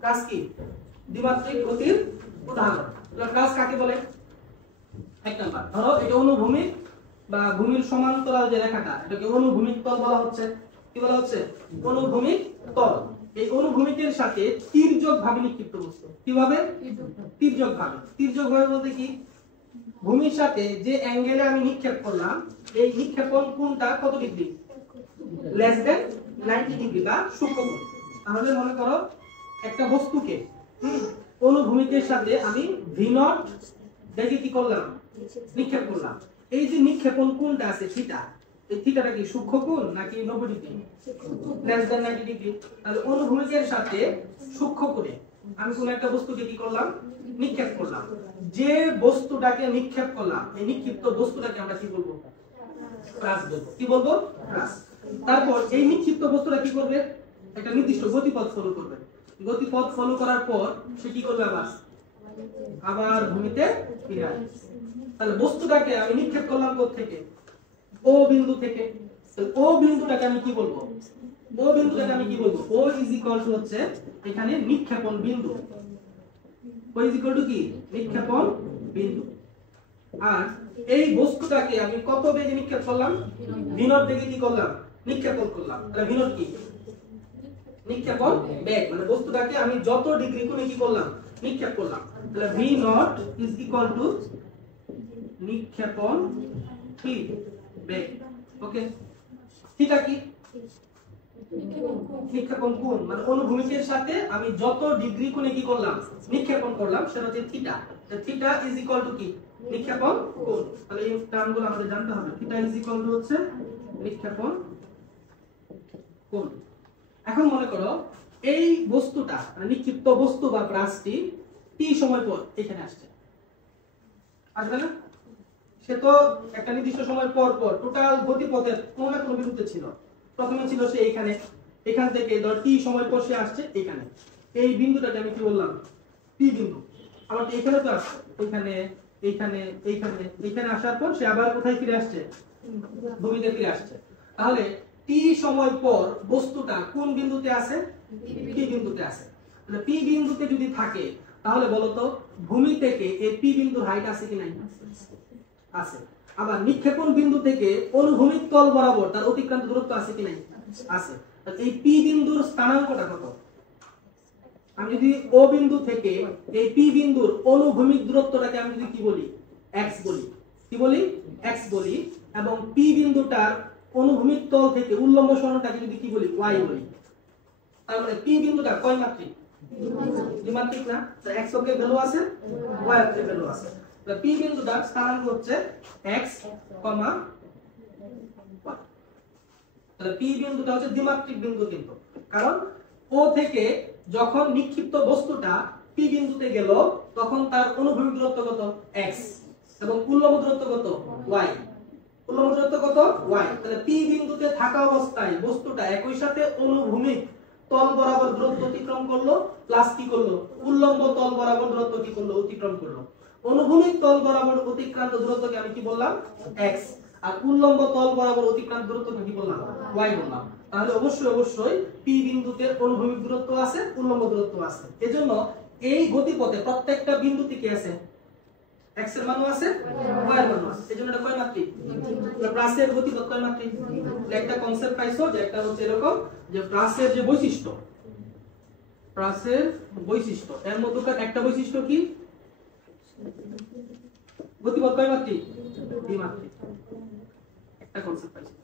প্রাস কি দ্বিমাত্রিক গতির উদাহরণ। প্রাস কাকে বলে? এক নাম্বার ধরো এটা অনুভূমিক বা ভূমির সমান্তরাল যে রেখাটা এটাকে অনুভূমিক তল বলা হচ্ছে। কি বলা হচ্ছে? অনুভূমিক তল। এই অনুভূমিকের সাথে তির্যক ভাবে নিক্ষিপ্ত বস্তু। কিভাবে? তির্যক ভাবে। তির্যক ভাবে বলতে কি, ভূমির সাথে যে অ্যাঙ্গেলে আমি নিক্ষেপ করলাম এই নিক্ষেপণ কোণটা কত ডিগ্রি? লেস দেন 90 ডিগ্রি বা সূক্ষ্মকোণ। তাহলে মনে করো একটা বস্তুকে অনুভূমিকের সাথে আমি v0 দেখে কি করলাম? নিক্ষেপ করলাম। এই যে নিক্ষেপণ কোণটা আছে থিটা, এই থিটাটা কি সূক্ষ্মকোণ নাকি 90 ডিগ্রি? Less than 90 degree. তাহলে অনুভূমিকের সাথে সূক্ষ্মকোণে আমি কোন একটা বস্তুকে কি করলাম? নিক্ষেপ করলাম। যে বস্তুটাকে নিক্ষেপ করলাম এই নিক্ষিপ্ত বস্তুটাকে আমরা কি বলবো? প্রাস বলবো। কি বলবো? প্রাস। তারপর এই নিক্ষিপ্ত বস্তুটা কি করবে? একটা নির্দিষ্ট গতিপথ ফলো করবে। গতিপথ ফলো করার পর সে কি করবে? আবার ভূমিতে ফিরে আসবে। তাহলে বস্তুটাকে আমি নিক্ষেপ করলাম কোথা থেকে? ও বিন্দু থেকে। তাহলে ও বিন্দুটাকে আমি কি বলবো? ও বিন্দুটাকে আমি কি বলবো? ও ইজ ইকুয়াল টু হচ্ছে এখানে নিক্ষেপণ বিন্দু। ও ইজ ইকুয়াল টু কি? নিক্ষেপণ বিন্দু। আর এই বস্তুটাকে আমি কত বেগে নিক্ষেপ করলাম? v0 বেগে কি করলাম? নিক্ষেপণ করলাম। তাহলে v0 কি? নিক্ষেপণ বেগ। মানে বস্তুটাকে আমি যত ডিগ্রি কোণে কি করলাম? নিক্ষেপ করলাম। তাহলে v0 ইজ ইকুয়াল টু নিক্ষেপণ কি? বেগ। ওকে, থিটা কি? নিক্ষেপণ কোণ। মানে অনুভূমিকের সাথে আমি যত ডিগ্রি কোণে কি করলাম? নিক্ষেপণ করলাম সেটা হচ্ছে theta. Theta is equal to কি? নিক্ষেপণ কোণ। তাহলে এই টার্মগুলো আমাদের জানতে হবে। থিটা ইজ ইকুয়াল টু হচ্ছে নিক্ষেপণ কোণ। এখন মনে করো এই বস্তুটা মানে নিক্ষিপ্ত বস্তু বা প্রাসটি টি সময় পর এখানে আসছে। আসবে না? সে তো একটা নির্দিষ্ট সময় পর পর টোটাল গতিপথের কোন না কোন বিন্দুতে ছিল। প্রথমে ছিল সে এখানে, এখান থেকে ধর টি সময় পর সে আসছে এখানে। এই বিন্দুটাকে আমি কি বললাম? পি বিন্দু। আবার এখানে তো আসছে, এখানে এইখানে এইখানে এইখানে আসার পর সে আবার কোথায় ফিরে আসছে? ভূমিতে ফিরে আসছে। তাহলে টি সময় পর বস্তুটা কোন বিন্দুতে আছে? পি বিন্দুতে আছে। তাহলে পি বিন্দুতে যদি থাকে তাহলে বলতো ভূমি থেকে এই পি বিন্দুর হাইট আছে কি নাই? আছে। আবার নিক্ষেপণ বিন্দু থেকে অনুভূমিক তল বরাবর তার অতিক্রান্ত দূরত্ব আছে কি নাই? আছে। তাহলে এই পি বিন্দুর স্থানাঙ্কটা কত? আমি যদি ও বিন্দু থেকে এই পি বিন্দুর অনুভূমিক দূরত্বটাকে আমি যদি কি বলি? x বলি। কি বলি? x বলি। এবং পি বিন্দুটার অনুভূমিক তল থেকে উল্লম্ব সরণটাকে যদি কি বলি? y বলি। তার মানে পি বিন্দুটা কয় মাত্রিক? দ্বিমাত্রিক না? তো x অক্ষের ভ্যালু আছে, y অক্ষের ভ্যালু আছে। তো পি বিন্দুটার স্থানাঙ্ক হচ্ছে x, y। তাহলে পি বিন্দুটা হচ্ছে দ্বিমাত্রিক বিন্দু কিন্তু। কারণ ও থেকে যখন নিক্ষিপ্ত বস্তুটা পি বিন্দুতে গেল তখন তার অনুভূমিক দূরত্ব কত? x এবং উল্লম্ব দূরত্ব কত? y। উল্লম্ব দূরত্ব কত? y। তাহলে পি বিন্দুতে থাকা অবস্থায় বস্তুটা একই সাথে অনুভূমিক তল বরাবর দূরত্ব অতিক্রম করলো প্লাস কি করলো? উল্লম্ব তল বরাবর দূরত্ব কি করলো? অতিক্রম করলো। অনুভূমিক তল বরাবর অতিক্রান্ত দূরত্বকে আমি কি বললাম? x। আর উল্লম্ব তল বরাবর অতিক্রান্ত দূরত্বকে কি বললাম? y বললাম। তাহলে অবশ্যই পি বিন্দুতে অনুভূমিক দূরত্ব আছে, উল্লম্ব দূরত্ব আছে। এজন্য এই গতিপথে প্রত্যেকটা বিন্দুতে কি আছে? x এর মানও আছে, y এর মানও আছে। এজন্য এটা কয় মাত্রিক? প্রাসের গতিপথ কয় মাত্রিক? একটা কনসেপ্ট পাইছো যে একটা হচ্ছে এরকম যে প্রাসের যে বৈশিষ্ট্য, প্রাসের বৈশিষ্ট্য এর মধ্যকার একটা বৈশিষ্ট্য কি? গতিপথ কয় মাত্রিক? দ্বিমাত্রিক। একটা কনসেপ্ট পাইছো।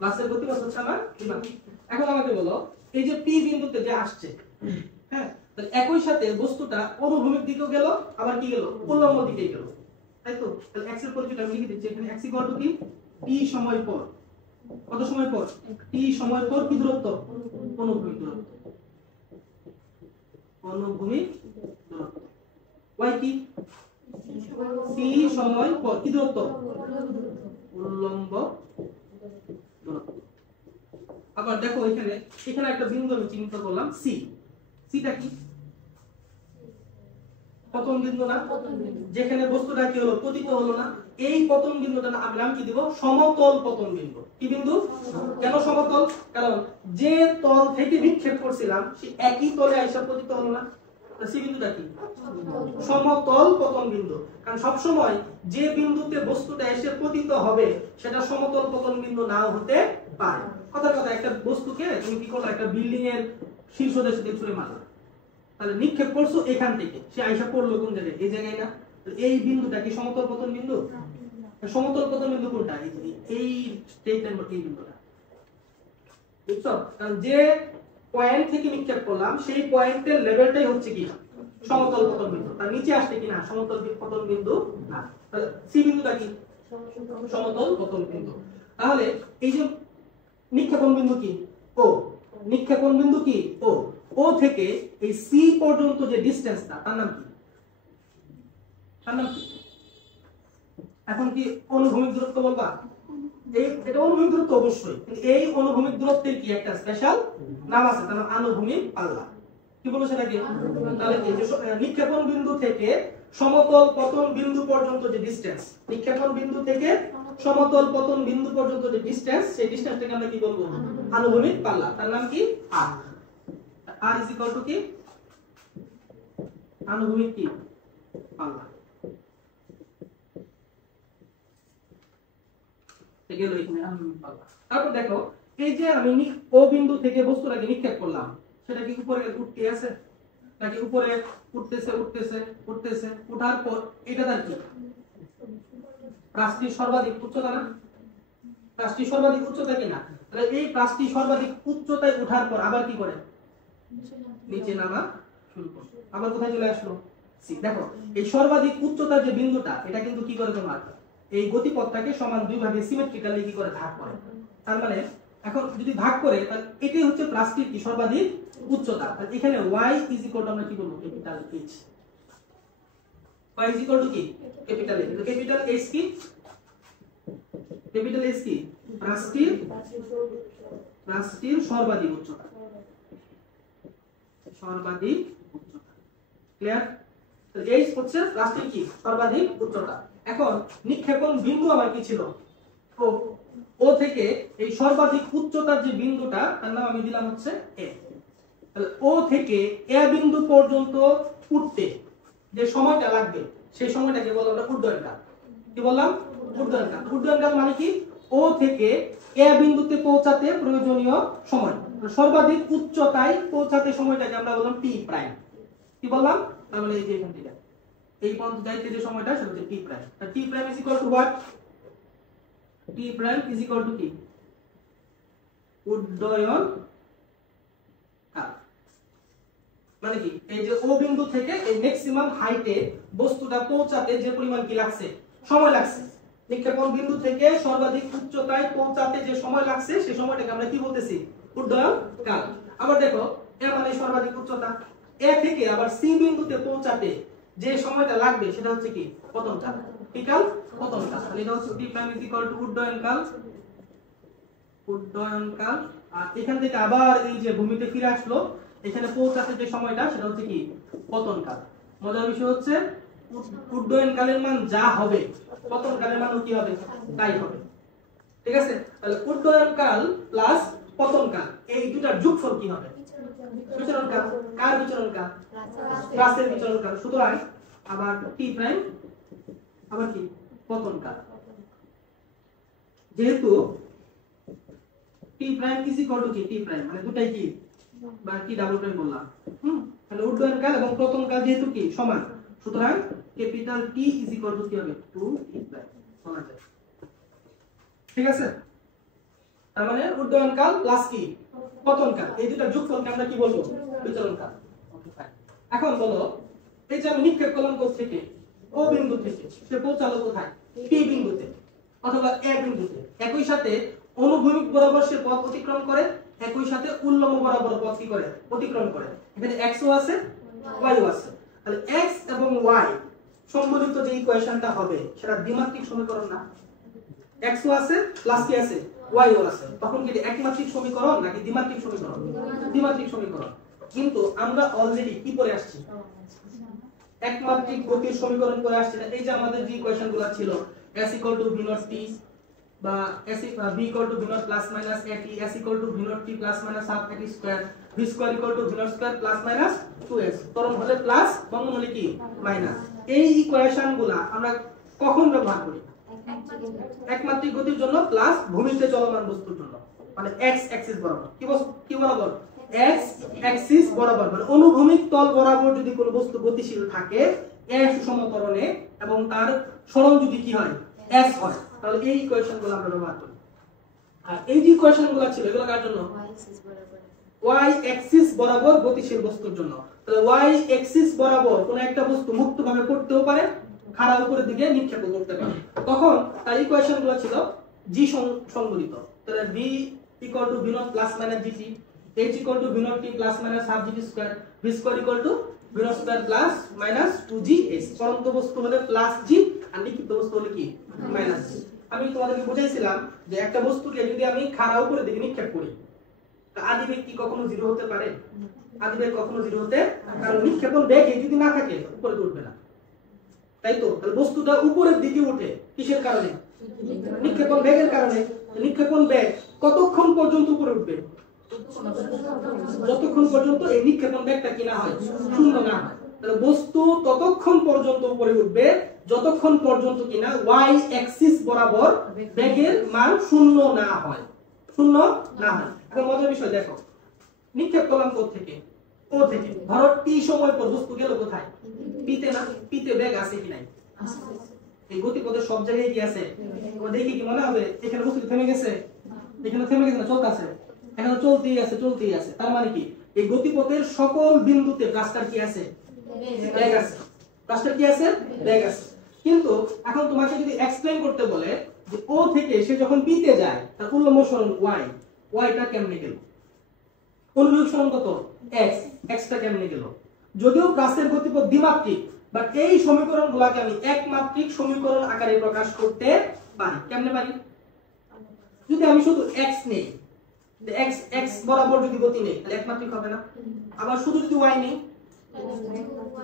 প্রাসের গতিপথ হচ্ছে আমার দ্বিমাত্রিক। এখন আমাকে বলো এই যে পি বিন্দুতে যে আসছে, হ্যাঁ, তাহলে একই সাথে বস্তুটা অনুভূমিক দিকেও গেল আবার কি গেল? উল্লম্ব দিকে গেল। তাই তো? তাহলে x এর পরিচয়টা আমি লিখে দিচ্ছি এখানে। x = কি? t সময় পর। কত সময় পর? t সময় পর কি দূরত্ব? অনুভূমিক দূরত্ব। অনুভূমিক দূরত্ব। y কি? t সময় পর কি দূরত্ব? উল্লম্ব দূরত্ব। আবার দেখো এখানে একটা বিন্দু আমি চিহ্নিত করলাম c। cটা কি? পতন বিন্দু না, যেখানে বস্তুটা কি হলো, পতিত হলো না, এই পতন বিন্দুটা আমরা নাম কি দিব, সমতল পতন বিন্দু। কি বিন্দু? কেন সমতল? কারণ যে তল থেকে নিক্ষেপ করছিলাম সেই একই তলে আইসা পতিত হলো না, সি বিন্দুটা কি, সমতল পতন বিন্দু। কারণ সব সময় যে বিন্দুতে বস্তুটা এসে পতিত হবে সেটা সমতল পতন বিন্দু নাও হতে পারে। কথার কথা, একটা বস্তুকে তুমি কি করলে, একটা বিল্ডিং এর শীর্ষদেশ দিয়ে ছুঁড়ে মারলা, তাহলে নিক্ষেপ করছো এখান থেকে, সে আইসা পড়লো কোন জায়গায়, এই জায়গায় না, এই বিন্দুটা কি সমতল পতন বিন্দু? সমতল পতন বিন্দু কোনটা? এই স্টেট নাম্বার, এই বিন্দুটা, বুঝছো? কারণ যে পয়েন্ট থেকে নিক্ষেপ করলাম সেই পয়েন্টের লেভেলটাই হচ্ছে কি, সমতল পতন বিন্দু। তার নিচে আসছে কিনা সমতল পতন বিন্দু না, তাহলে সি বিন্দুটা কি, সমতল পতন বিন্দু। তাহলে এই যে নিক্ষেপণ বিন্দু কি, ও, নিক্ষেপণ বিন্দু কি, ও, ও থেকে এই সি পর্যন্ত যে ডিসটেন্সটা, তার নাম কি, তার নাম কি? এখন কি অনুভূমিক দূরত্ব বলবা? এটা অনুভূমিক দূরত্ব অবশ্যই, কিন্তু এই অনুভূমিক দূরত্বের কি একটা স্পেশাল নাম আছে, তার নাম আনুভূমিক পাল্লা। কি বলবো সেটাকে? তাহলে এই যে নিক্ষেপণ বিন্দু থেকে সমতল পতন বিন্দু পর্যন্ত যে ডিসটেন্স, নিক্ষেপণ বিন্দু থেকে সমতল পতন বিন্দু পর্যন্ত যে ডিসটেন্স, সেই ডিসটেন্সটাকে আমরা কি বলবো, আনুভূমিক পাল্লা। তার নাম কি, আর। আর ইজ ইকুয়াল টু কি, আনুভূমিক কি পাল্লা। গেল এখানে আনুভূমিক পাল্লা। তারপর দেখো, এই যে আমি ও বিন্দু থেকে বস্তুটাকে নিক্ষেপ করলাম, সেটা কি উপরে উঠতে আছে নাকি উপরে উঠতেছে উঠতেছে উঠতেছে, ওঠার পর এটা তার কি, প্রাচীর সর্বাধিক উচ্চতা না, প্রাচীর সর্বাধিক উচ্চতা কিনা, তাহলে এই প্রাচীর সর্বাধিক উচ্চতায় ওঠার পর আবার কি করে, নিচে নামা শুরু করে, আবার কোথায় চলে আসলো, সি। দেখো এই সর্বাধিক উচ্চতার যে বিন্দুটা, এটা কিন্তু কি করে, তোমার এই গতিপথটাকে সমান দুই ভাগে সিমেট্রিক্যালি কি করে ভাগ করে। তার মানে এখন যদি ভাগ করে, তাহলে এটাই হচ্ছে প্লাস্টিক কি সর্বাধিক উচ্চতা। তাহলে এখানে y ইজ ইকুয়াল টু আমরা কি বলবো, capital H। y is equal to কি, ক্যাপিটাল H। ক্যাপিটাল H কি, ক্যাপিটাল H কি, প্লাস্টিক সর্বাধিক উচ্চতা, সর্বাধিক উচ্চতা। ক্লিয়ার? তো H হচ্ছে প্লাস্টিক কি সর্বাধিক উচ্চতা। এখন নিক্ষেপণ বিন্দু আমার কি ছিল, ও, ও থেকে এই সর্বাধিক উচ্চতার যে বিন্দুটা, তার নাম আমি দিলাম হচ্ছে এ। তাহলে ও থেকে এ বিন্দু পর্যন্ত উঠতে যে সময়টা লাগবে, সেই সময়টাকে বলা আমরা উড্ডয়ন কাল। কি বললাম, উড্ডয়ন কাল। উড্ডয়ন কাল মানে কি, ও থেকে এ বিন্দুতে পৌঁছাতে প্রয়োজনীয় সময়, সর্বাধিক উচ্চতায় পৌঁছাতে সময়টাকে আমরা বললাম টি প্রাইম। কি বললাম, তার মানে এই যে এখান থেকে এই পর্যন্ত যাইতে যে সময়টা, সেটা হচ্ছে t prime. T prime is equal to what, t prime is equal to কি, উড্ডয়ন কাল। মানে কি, এই যে ও বিন্দু থেকে এই ম্যাক্সিমাম হাইটে বস্তুটা পৌঁছাতে যে পরিমাণ কি লাগছে, সময় লাগছে, নিক্ষেপণ বিন্দু থেকে সর্বাধিক উচ্চতায় পৌঁছাতে যে সময় লাগছে, সেই সময়টাকে আমরা কি বলতেছি, উড্ডয়ন কাল। আবার দেখো, এ মানে সর্বাধিক উচ্চতা, এ থেকে আবার সি বিন্দুতে পৌঁছাতে যে সময়টা লাগবে, সেটা হচ্ছে কি, পতন কাল। কি কাল, পতন কাল। তাহলে এটা হচ্ছে t prime is equal two উড্ডয়ন কাল, উড্ডয়ন কাল। আর এখান থেকে আবার এই যে ভূমিতে ফিরে আসলো, এখানে পৌঁছাতে যে সময়টা, সেটা হচ্ছে কি, পতন কাল। মজার বিষয় হচ্ছে উড্ডয়ন কালের মান যা হবে, পতন কালের মানও কি হবে, তাই হবে। ঠিক আছে? তাহলে উড্ডয়ন কাল প্লাস পতন কাল, এই দুটার যোগফল কি হবে, বিচরণ কাল। কার বিচরণ কাল, প্লাসের বিচরণ কাল। সুতরাং আবার টি প্রাইম, আবার কি, পতন কাল। যেহেতু টি প্রাইম ইজ ইকুয়াল টু কি, টি প্রাইম মানে দুটাই কি, বা কি ডাবল প্রাইম বললাম, তাহলে উড্ডয়ন কাল এবং পতন কাল যেহেতু কি সমান, সুতরাং capital T is equal to কি হবে, 2 টি প্রাইম বলা যায়। ঠিক আছে? তার মানে উড্ডয়ন কাল প্লাস কি, পতন কাল, এই দুটো যোগফলকে আমরা কি বলবো, বিচরণ কাল। Okay fine. এখন বলো, এই যে আমি নিক্ষেপ করলাম কোথা থেকে, ও বিন্দু থেকে, সে পৌঁছালো কোথায়, পি বিন্দুতে অথবা এ বিন্দুতে। একই সাথে অনুভূমিক বরাবর সে পথ অতিক্রম করে, একই সাথে উল্লম্ব বরাবর পথ কি করে, অতিক্রম করে। এখানে x ও আছে, y ও আছে। তাহলে x এবং y সম্বলিত যে ইকুয়েশনটা হবে, সেটা দ্বিমাত্রিক সমীকরণ না। x ও আছে প্লাস কি আছে, y ও আছে। তখন কি একমাত্রিক সমীকরণ নাকি দ্বিমাত্রিক সমীকরণ, দ্বিমাত্রিক সমীকরণ। কিন্তু আমরা অলরেডি কি পড়ে আসছি, একমাত্রিক গতির সমীকরণ করে আসছে না। এই যে আমাদের যে ইকুয়েশনগুলো ছিল s = v naught t বা s b = v naught plus minus at, s = v naught t plus minus half at square, v square = v naught square plus minus 2s, ত্বরণ হলে প্লাস বর্গমূল হলে কি মাইনাস। এই ইকুয়েশনগুলো আমরা কখন ব্যবহার করি? একমাত্রিক গতির জন্য প্লাস ভূমিতে চলমান বস্তুর জন্য, মানে x অ্যাক্সিস বরাবর। কি বরাবর? x অ্যাক্সিস বরাবর, মানে অনুভূমিক তল বরাবর যদি কোনো বস্তু গতিশীল থাকে a সুষম ত্বরণে এবং তার সরণ যদি কি হয় s হয়, তাহলে এই ইকুয়েশনগুলো আমরা ব্যবহার করি। আর এই যে ইকুয়েশনগুলো ছিল এগুলো কার জন্য? y অ্যাক্সিস বরাবর গতিশীল বস্তুর জন্য। তাহলে y অ্যাক্সিস বরাবর কোন একটা বস্তু মুক্তভাবে পড়তেও পারে, খাড়া উপরের দিকে নিক্ষেপ করতে পারে, তখন তার ইকুয়েশনগুলো ছিল g সংবলিত। তাহলে v = v naught plus minus gt, h = v naught t plus minus half gt square, v square = v naught square plus minus 2gs। চলন্ত বস্তু হলে প্লাস g আর নিক্ষিপ্ত বস্তু হলে কি মাইনাস g। আমি তোমাদেরকে বুঝাইছিলাম যে একটা বস্তুকে যদি আমি খাড়া উপরের দিকে নিক্ষেপ করি, তা আদিবেগ কি কখনো 0 হতে পারে? আদিবেগ কখনো 0 হতে, কারণ নিক্ষেপণ বেগ যদি না থাকে উপরে উঠবে না, তাই তো? তাহলে বস্তুটা উপরের দিকে ওঠে কিসের কারণে? নিক্ষেপণ বেগের কারণে। নিক্ষেপণ বেগ কতক্ষণ পর্যন্ত উপরে উঠবে? যতক্ষণ পর্যন্ত এই নিক্ষেপণ বেগটা কি না হয়, শূন্য না হয়। তাহলে বস্তু ততক্ষণ পর্যন্ত উপরে উঠবে যতক্ষণ পর্যন্ত কিনা y অ্যাক্সিস বরাবর বেগের মান শূন্য না হয়, শূন্য না হয়। এখন মজার বিষয় দেখো, নিক্ষেপ করলাম কোথা থেকে? ও থেকে। ধরো t সময় পর বস্তু গেল কোথায়? p তে না? p তে বেগ আছে কি নাই? এই গতিপথের সব জায়গায় কি আছে? ও দেখি কি মনে হবে এখানে বস্তু থেমে গেছে, এখানে থেমে গেছে না, চলতেছে, এখানে চলতেই আছে। তার মানে কি এই গতিপথের সকল বিন্দুতে প্লাস্টার কি আছে? বেগ আছে। প্লাস্টার কি আছে? বেগ আছে। কিন্তু এখন তোমাকে যদি এক্সপ্লেইন করতে বলে যে ও থেকে সে যখন p তে যায় তার উল্লম্ব সরণ y টা কেমনে গেল, অনুভূমিক সরণ কত x টা কেমনে গেল। যদিও প্লাস্টারের গতিপথ দ্বিমাত্রিক, বাট এই সমীকরণগুলোকে আমি একমাত্রিক সমীকরণ আকারে প্রকাশ করতে পারি। কেমনে পারি? যদি আমি শুধু x নেই, x বরাবর যদি গতি নেই তাহলে একমাত্রিক হবে না। আবার শুধু যদি y নেই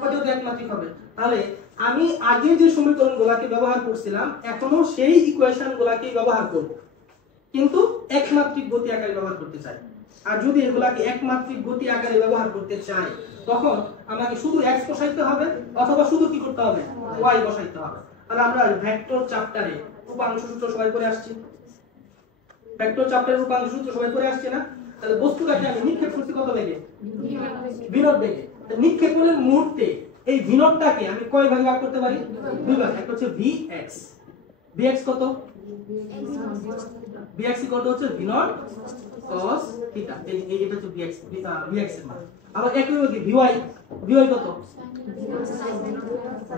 ওটাও তো একমাত্রিক হবে। তাহলে আমি আগে যে সমীকরণগুলোকে ব্যবহার করছিলাম এখনো সেই ইকুয়েশনগুলোকেই ব্যবহার করব, কিন্তু একমাত্রিক গতি আকারে ব্যবহার করতে চাই। আর যদি এগুলাকে একমাত্রিক গতি আকারে ব্যবহার করতে চাই তখন আমাকে শুধু x বসাইতে হবে অথবা শুধু কি করতে হবে, y বসাইতে হবে। তাহলে আমরা ভেক্টর চ্যাপ্টারে উপাংশ সূত্র সবাই করে আসছি, ভেক্টর চ্যাপ্টারের উপাংশ সূত্র সবাই করে আসছে না? তাহলে বস্তুটাকে আমি নিক্ষেপ করছি কত বেগে? v naught বেগে। নিক্ষেপণের মুহূর্তে এই v naught টাকে আমি কয় ভাগে ভাগ করতে পারি? দুই ভাগে। একটা হচ্ছে vx কত? vx কত হচ্ছে v naught cos থিটা। এটা হচ্ছে vx এর মান। আবার একই ভাবে vy কত?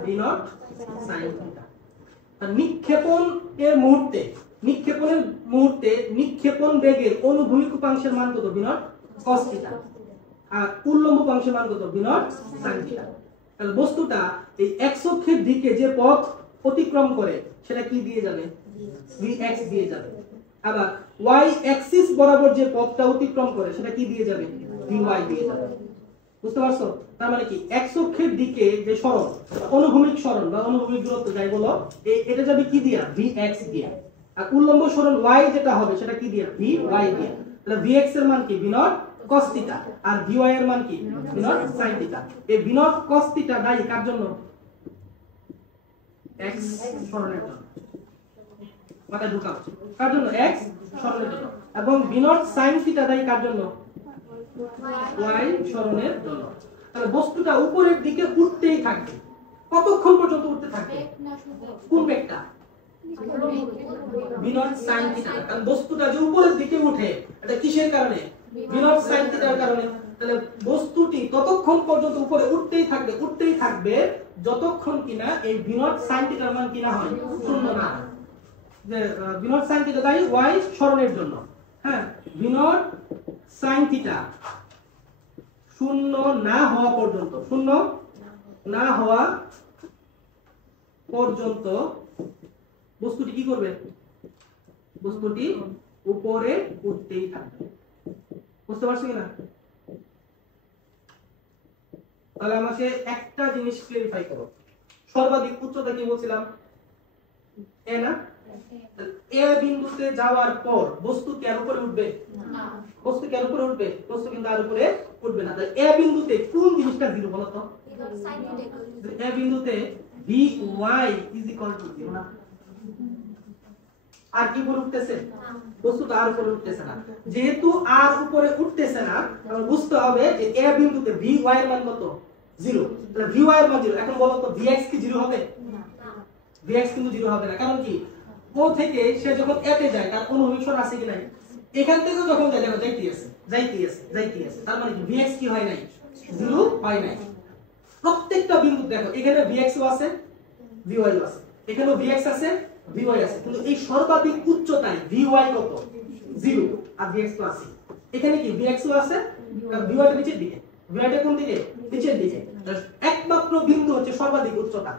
v naught sin theta. আর নিক্ষেপণের মুহূর্তে নিক্ষেপণ বেগের অনুভূমিক উপাংশের মান কত? v naught cos theta. আর উল্লম্ব উপাংশের মান কত? v naught sin theta. তাহলে বস্তুটা এই x অক্ষের দিকে যে পথ অতিক্রম করে সেটা কি দিয়ে যাবে? vx দিয়ে যাবে। আবার y অ্যাক্সিস বরাবর যে পথটা অতিক্রম করে সেটা কি দিয়ে যাবে? vy দিয়ে যাবে। বুঝতে পারছো? তার মানে কি x অক্ষের দিকে যে সরণ, অনুভূমিক সরণ বা অনুভূমিক দূরত্ব যাই বলো, এটা যাবে কি দিয়া? vx দিয়া। আর উল্লম্ব সরণ y যেটা হবে সেটা কি দিয়া? vy দিয়া। তাহলে vx এর মান কি? v naught cos theta. আর vy এর মান কি? v naught sin theta. এই v naught cos থিটা দায়ী কার জন্য? x সরণের জন্য। মাথায় ঢুকাও। কার জন্য? x সরণের জন্য। এবং v naught sin থিটা দায়ী কার জন্য? y সরণের জন্য। তাহলে বস্তুটা উপরের দিকে উঠতেই থাকবে। কতক্ষণ পর্যন্ত উঠতে থাকবে? কোন বেগটা? v naught sin theta. কারণ বস্তুটা যে উপরের দিকে উঠে এটা কিসের কারণে? v naught sin থিটার কারণে। তাহলে বস্তুটি ততক্ষণ পর্যন্ত উপরে উঠতেই থাকবে যতক্ষণ কিনা এই v naught sin থিটার মান কিনা হয় শূন্য না হয়। যে v naught sin থিটা দায়ী y সরণের জন্য। হ্যাঁ, v naught sin থিটা শূন্য না হওয়া পর্যন্ত বস্তুটি কি করবে? বস্তুটি উপরে উঠতেই থাকবে। বুঝতে পারছো কিনা? তাহলে আমাকে একটা জিনিস ক্লিয়ারিফাই করো, সর্বাধিক উচ্চতা কি বলছিলাম? এ না? এ বিন্দুতে যাওয়ার পর বস্তু কি আর উপরে উঠবে? বস্তু কি আর উপরে উঠবে? বস্তু কিন্তু আর উপরে উঠবে না। তাহলে এ বিন্দুতে কোন জিনিসটা জিরো বলো তো? এ বিন্দুতে vy = 0 না? আর কি উপরে উঠতেছে? বস্তু তো আর উপরে উঠতেছে না। যেহেতু আর উপরে উঠতেছে না, তাহলে বুঝতে হবে যে এ বিন্দুতে vy এর মান কত? 0। তাহলে vy এর মান 0। এখন বলো তো vx কি 0 হবে? vx কিন্তু 0 হবে না। কারণ কি? ও থেকে সে যখন a তে যায় তার অনুভূমিক সর আছে কি নাই? এখান থেকে যখন যায় দেখো যাইতে আছে। তার মানে কি vx কি হয় নাই? 0 হয় নাই। প্রত্যেকটা বিন্দু দেখো এখানে vx ও আছে, vy ও আছে। এখানেও vx আছে, vy আছে। কিন্তু এই সর্বাধিক উচ্চতায় vy কত? 0 আর vx তো আছে। এখানে কি vx ও আছে, কারণ vy টা নিচের দিকে। vy টা কোন দিকে? নিচের দিকে। একমাত্র বিন্দু হচ্ছে সর্বাধিক উচ্চতা।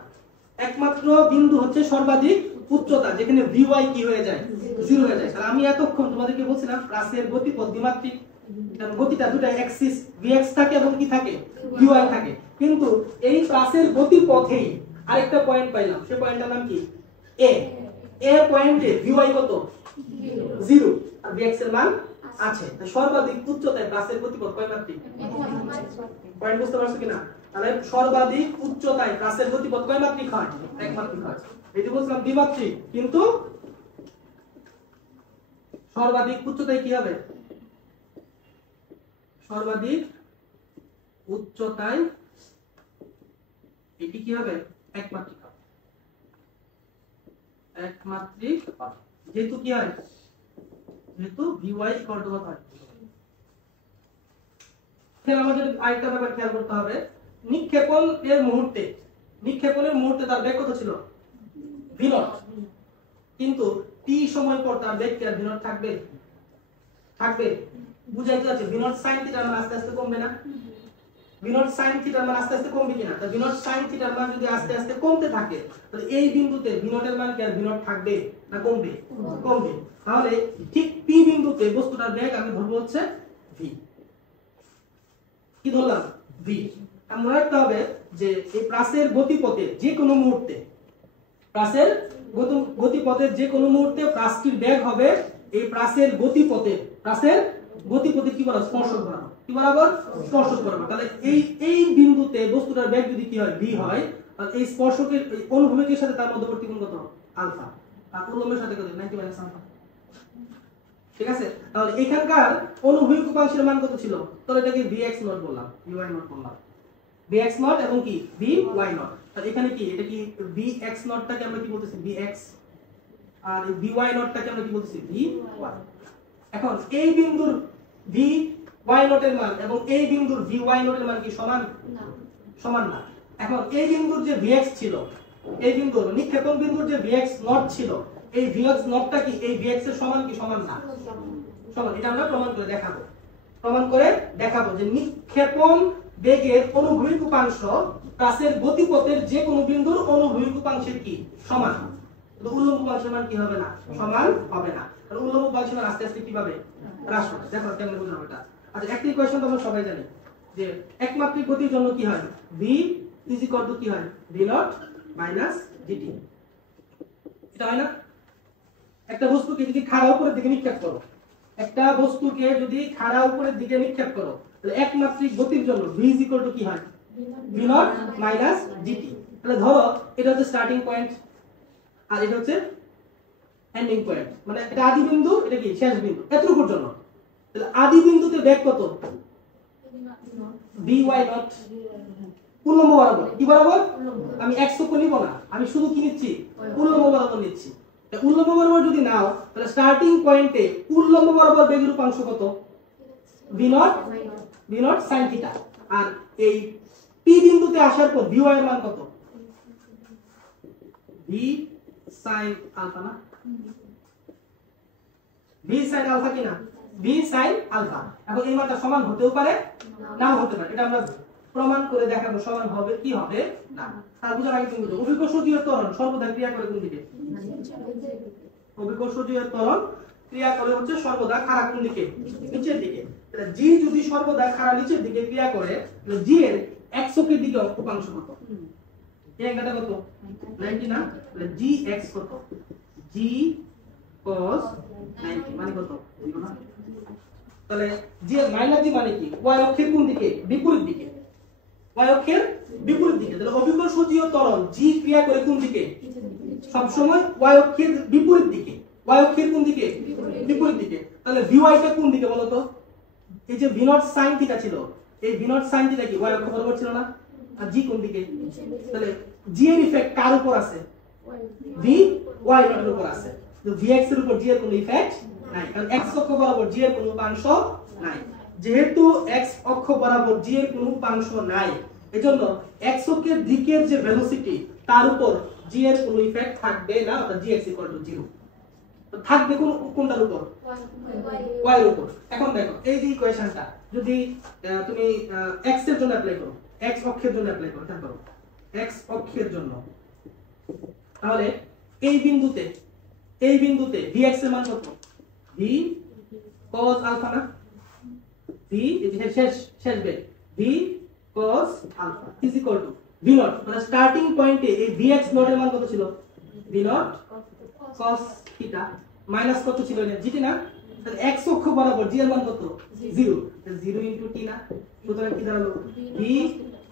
একমাত্র বিন্দু হচ্ছে সর্বাধিক উচ্চতা যেখানে vy কি হয়ে যায়? 0 হয়ে যায়। তাহলে আমি এতক্ষণ তোমাদেরকে বলছিলাম রাশির গতিপথ দ্বিমাত্রিক, কারণ গতিটা দুটো অ্যাক্সিস vx থাকে এবং কি থাকে? vy থাকে। কিন্তু এই রাশির গতিপথেই আরেকটা পয়েন্ট পাইলাম, সেই পয়েন্টটার নাম কি? a পয়েন্টে vy কত? 0 আর vx এর মান আছে। তাই সর্বাধিক উচ্চতায় রাশির গতিপথ কয় মাত্রিক? পয়েন্ট বুঝতে পারছো কিনা? তাহলে সর্বাধিক উচ্চতায় রাশির গতিপথ কয় মাত্রিক হয়? এক মাত্রিক হয়। এই যে বলছিলাম দ্বিমাত্রিক, কিন্তু সর্বাধিক উচ্চতায় কি হবে? সর্বাধিক উচ্চতায় এটি কি হবে? একমাত্রিক হবে। একমাত্রিক হবে। যেহেতু কি হয়? যেহেতু vy কত হয়। এখন আমাদের আরেকটা ব্যাপার খেয়াল করতে হবে, নিক্ষেপণের মুহূর্তে তার বেগ কত ছিল? v0। কিন্তু t সময় পর তার বেগ কি আর v0 থাকবে? বুঝাইতে আছে v0 sin θ এর মান আস্তে আস্তে কমবে না? v0 sin θ এর মান আস্তে আস্তে কমবে কিনা? তো v0 sin θ এর মান যদি আস্তে আস্তে কমতে থাকে, তাহলে এই বিন্দুতে v0 এর মান কি আর v0 থাকবে না কমবে? কমবে। তাহলে ঠিক p বিন্দুতে বস্তুটার বেগ আমি ধরবো হচ্ছে v। কি ধরলাম? v। মনে রাখতে হবে যে এই প্রাসের গতিপথে যে কোনো মুহূর্তে প্রাসটির বেগ হবে এই প্রাসের গতিপথে কি বলা? স্পর্শক বরাবর। কি বরাবর? স্পর্শক বরাবর। তাহলে এই বিন্দুতে বস্তুটার বেগ যদি কি হয়? v হয়, তাহলে এই স্পর্শকের অনুভূমিকের সাথে তার মধ্যবর্তী কোণ কত? আলফা। আর উল্লম্বের সাথে কত? 90 - আলফা। ঠিক আছে? তাহলে এখানকার অনুভূমিক উপাংশের মান কত ছিল? তাহলে এটাকে vx0 বললাম, vy0 বললাম। vx0 এবং কি vy0। তাহলে এখানে কি এটা কি vx0 টাকে আমরা কি বলতেছি? vx। আর এই vy0 টাকে আমরা কি বলতেছি? vy। এখন এই বিন্দুর vy0 এর মান এবং এই বিন্দুর vy0 এর মান কি সমান? সমান না। এখন এই বিন্দুর যে vx ছিল, এই বিন্দুর নিক্ষেপণ বিন্দুর যে vx0 ছিল, এই vx0 টা কি এই vx এর সমান কি সমান না? সমান। এটা আমরা প্রমাণ করে দেখাবো যে নিক্ষেপণ বেগের অনুভূমিক উপাংশ প্রাসের গতিপথের যে কোনো বিন্দুর অনুভূমিক উপাংশের কি সমান। তো উল্লম্ব উপাংশের মান কি হবে না? সমান হবে না। কারণ উল্লম্ব উপাংশের মান আস্তে আস্তে কি পাবে? হ্রাস পাবে। দেখো কেমনে বুঝাবো এটা। আচ্ছা, একটা ইকুয়েশন তো আমরা সবাই জানি যে একমাত্রিক গতির জন্য কি হয়? v = কি হয়? v0 - dt। এটা হয় না? একটা বস্তুকে যদি খাড়া উপরের দিকে নিক্ষেপ করো, তাহলে একমাত্রিক গতির জন্য v = কি হয়? v0 - dt। তাহলে ধরো এটা হচ্ছে স্টার্টিং পয়েন্ট আর এটা হচ্ছে এন্ডিং পয়েন্ট, মানে এটা আদি বিন্দু, এটা কি শেষ বিন্দু, এতটুকুর জন্য। তাহলে আদি বিন্দুতে বেগ কত? vy0 উল্লম্ব বরাবর। কি বরাবর? আমি x অক্ষ নিব না, আমি শুধু কি নিচ্ছি? উল্লম্ব বরাবর নিচ্ছি। উল্লম্ব বরাবর যদি নাও, তাহলে স্টার্টিং পয়েন্টে উল্লম্ব বরাবর বেগের উপাংশ কত? v0 sin θ। আর এই p বিন্দুতে আসার পর vy এর মান কত? v sin আলফা না? v sin আলফা কি না? v sin alpha. এখন এই মানটা সমান হতেও পারে, নাও হতে পারে। এটা আমরা প্রমাণ করে দেখাবো সমান হবে কি হবে না। তার বুঝার আগে তুমি বুঝো অভিকর্ষীয় ত্বরণ সর্বদা ক্রিয়া করে কোন দিকে? অভিকর্ষীয় ত্বরণ ক্রিয়া করে হচ্ছে সর্বদা খাড়া কোন দিকে? নিচের দিকে। তাহলে g যদি সর্বদা খাড়া নিচের দিকে ক্রিয়া করে, তাহলে g এর x অক্ষের দিকে উপাংশ কত? এই অ্যাঙ্গেলটা কত? 90 না? তাহলে gx কত? g cos 90 মানে কত? তাহলে g মাইনাস g মানে কি? y অক্ষের কোন দিকে? বিপরীত দিকে। y অক্ষের বিপরীত দিকে। তাহলে অভিকর্ষীয় ত্বরণ g ক্রিয়া করে কোন দিকে? সব সময় y অক্ষের বিপরীত দিকে। y অক্ষের কোন দিকে? বিপরীত দিকে। তাহলে vy টা কোন দিকে বলো তো? এই যে v নট sin থিটা ছিল, এই v নট sin থিটা কি y অক্ষ বরাবর ছিল না? আর g কোন দিকে? তাহলে g এর ইফেক্ট কার উপর আছে? v y নট এর উপর আছে। তো vx এর উপর g এর কোনো ইফেক্ট নাই, কারণ x অক্ষ বরাবর g এর কোনো উপাংশ নাই। যেহেতু x অক্ষ বরাবর g এর কোনো উপাংশ নাই, এজন্য x অক্ষের দিকের যে ভেলোসিটি তার উপর g এর কোনো ইফেক্ট থাকবে না, অর্থাৎ gx 0। তো থাকবে কোনটার উপর? y এর উপর। এখন দেখো এই যে ইকুয়েশনটা যদি তুমি x এর জন্য অ্যাপ্লাই করো, x অক্ষের জন্য অ্যাপ্লাই করো, এটা করো x অক্ষের জন্য, তাহলে এই বিন্দুতে vx এর মান কত? v cos আলফা না? v এই যে শেষ বেগ v cos alpha is equal to v naught, মানে স্টার্টিং পয়েন্টে এই vx নট এর মান কত ছিল? v not cos theta minus কত ছিল এটা gt না? তাহলে x অক্ষ বরাবর g এর মান কত? 0, 0 ইনটু t না? সুতরাং কি দাঁড়ালো? v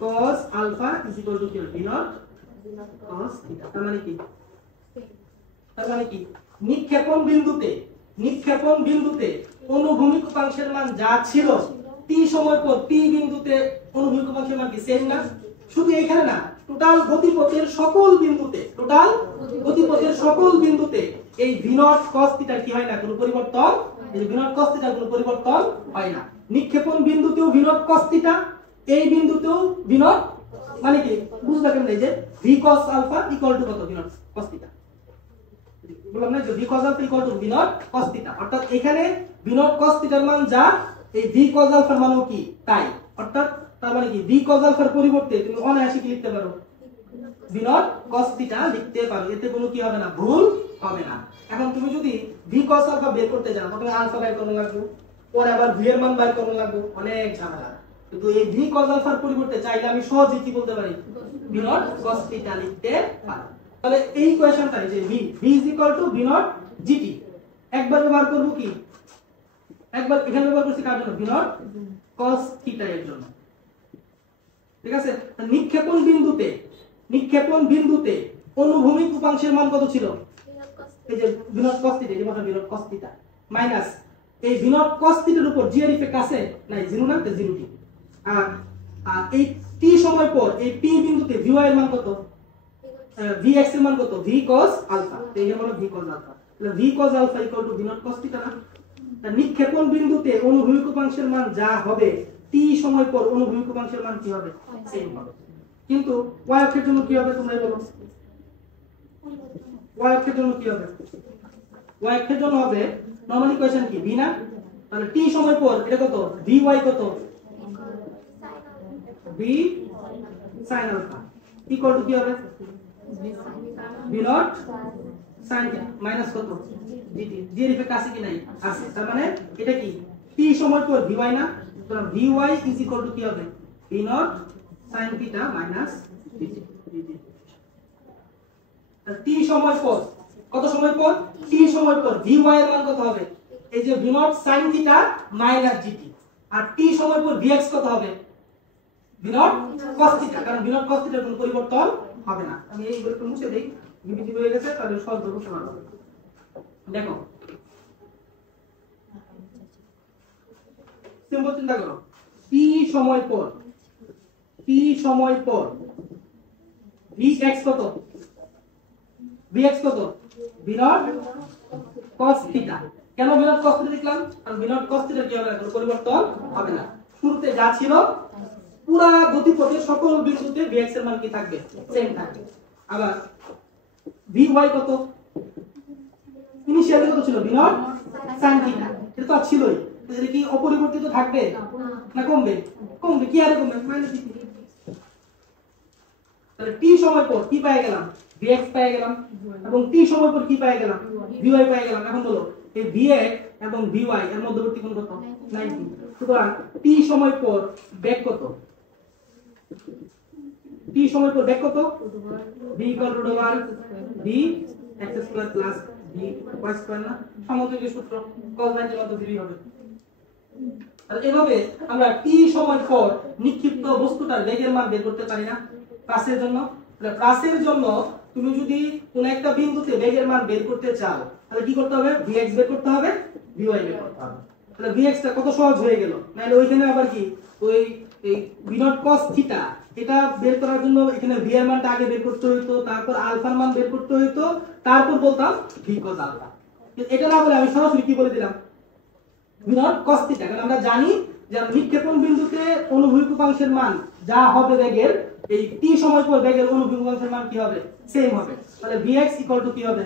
cos alpha is equal to কি? v not cos theta. তার মানে কি? নিক্ষেপণ বিন্দুতে অনুভূমিক উপাংশের মান যা ছিল t সময় পর p বিন্দুতে অনুভূমিক উপাংশের মান কি সেম না? শুধু এখানে না, টোটাল গতিপথের সকল বিন্দুতে এই v নট cos থিটার কি হয় না? কোনো পরিবর্তন। এই v নট cos থিটার কোনো পরিবর্তন হয় না। নিক্ষেপণ বিন্দুতেও v নট cos থিটা, এই বিন্দুতেও v নট, মানে কি বুঝলা কেন? এই যে v cos alpha equal to কত? v not cos theta. বললাম না যে v cos alpha equal to v not cos theta, অর্থাৎ এখানে v নট cos থিটার মান যা, এই v cos আলফার মানও কি তাই। অর্থাৎ তার মানে কি v cos আলফার পরিবর্তে তুমি অনায়াসে কি লিখতে পারো? v নট cos থিটা লিখতে পারো, এতে কোনো কি হবে না? ভুল হবে না। এখন তুমি যদি v cos আলফা বের করতে যাও, তবে আলফা বের করতে লাগবে, পরে আবার v এর মান বের করতে লাগবে, অনেক ঝামেলা। কিন্তু এই v cos আলফার পরিবর্তে চাইলে আমি সহজেই কি বলতে পারি? v নট cos থিটা লিখতে পারি। তাহলে এই ইকুয়েশনটা যে v v নট gt একবার ব্যবহার করব কি? একবার এখানে ব্যবহার করছি কার জন্য? v নট cos থিটা এর জন্য। ঠিক আছে? নিক্ষেপণ বিন্দুতে অনুভূমিক উপাংশের মান কত ছিল? এই যে v নট cos থিটা, এই v not cos theta minus এই v নট cos থিটার উপর g এর ইফেক্ট আছে নাই? 0 না? 0 টি। আর এই t সময় পর এই p বিন্দুতে vy এর মান কত? vx এর মান কত? v cos alpha. এই হলো v cos আলফা। তাহলে v cos alpha equal to v not cos theta না? তা নিক্ষেপণ বিন্দুতে অনুভূমিক উপাংশের মান যা হবে, t সময় পর অনুভূমিক উপাংশের মান কি হবে? সেম হবে। কিন্তু y অক্ষের জন্য কি হবে তোমরাই বলো? y অক্ষের জন্য কি হবে? y অক্ষের জন্য হবে নরমাল ইকুয়েশন কি? v না? তাহলে t সময় পর এটা কত? vy কত? v sin alpha equal to কি হবে? v naught sin theta minus কত? gt। g এর ইফেক্ট আছে কি নাই? আছে। তার মানে এটা কি? t সময় পর vy না? তাহলে vy ইজ ইকুয়াল টু কি হবে? v naught sin theta minus gt। t সময় পর, কত সময় পর? t সময় পর vy এর মান কত হবে? এই যে v naught sin theta minus gt। আর t সময় পর vx কত হবে? v নট cos থিটা, কারণ v নট cos থিটার কোনো পরিবর্তন হবে না। আমি এইগুলো একটু মুছে দেই, বিবিধি হয়ে গেছে, তাহলে সহজ বুঝতে পারবে। দেখো সিম্পল চিন্তা করো, t সময় পর vx কত? vx কত? v not cos theta. কেন v নট cos থিটা লিখলাম? কারণ v নট cos থিটা কি হবে? কোনো পরিবর্তন হবে না। শুরুতে যা ছিল পুরা গতিপথের সকল বিন্দুতে vx এর মান কি থাকবে? সেম থাকবে। আবার vy কত? ইনিশিয়ালি কত ছিল? v naught sin theta. এটা তো ছিলই, এটা কি অপরিবর্তিত থাকবে না কমবে? কমবে। কি আরে কমবে? Minus gt। তাহলে t সময় পর কি পেয়ে গেলাম? vx পেয়ে গেলাম, এবং t সময় পর কি পেয়ে গেলাম? vy পেয়ে গেলাম। এখন বলো এই vx এবং vy এর মধ্যবর্তী কোণ কত? 90। সুতরাং t সময় পর বেগ কত? t সময় পর বেগ কত b equal to over b x square plus b y square না সমতুল্য সূত্র cos 90 মত দিবি হবে। আর এভাবে আমরা t সময় পর নিক্ষিপ্ত বস্তুটার বেগের মান বের করতে পারি না পাসের জন্য। তাহলে পাসের জন্য তুমি যদি কোন একটা বিন্দুতে বেগের মান বের করতে চাও তাহলে কি করতে হবে vx বের করতে হবে vy বের করতে হবে। তাহলে vx টা কত সহজ হয়ে গেল, নাহলে ওইখানে আবার কি ওই এই v0 cos থিটা এটা বের করার জন্য এখানে v এর মানটা আগে বের করতে হইতো, তারপর আলফার মান বের করতে হইতো, তারপর বলতাম v cos আলফা। এটা না বলে আমি সরাসরি কি বলে দিলাম v0 cos থিটা, কারণ আমরা জানি যে নিক্ষেপণ বিন্দুতে অনুভূমিক উপাংশের মান যা হবে বেগের এই t সময় পর বেগের অনুভূমিক উপাংশের মান কি হবে সেম হবে। তাহলে vx কি হবে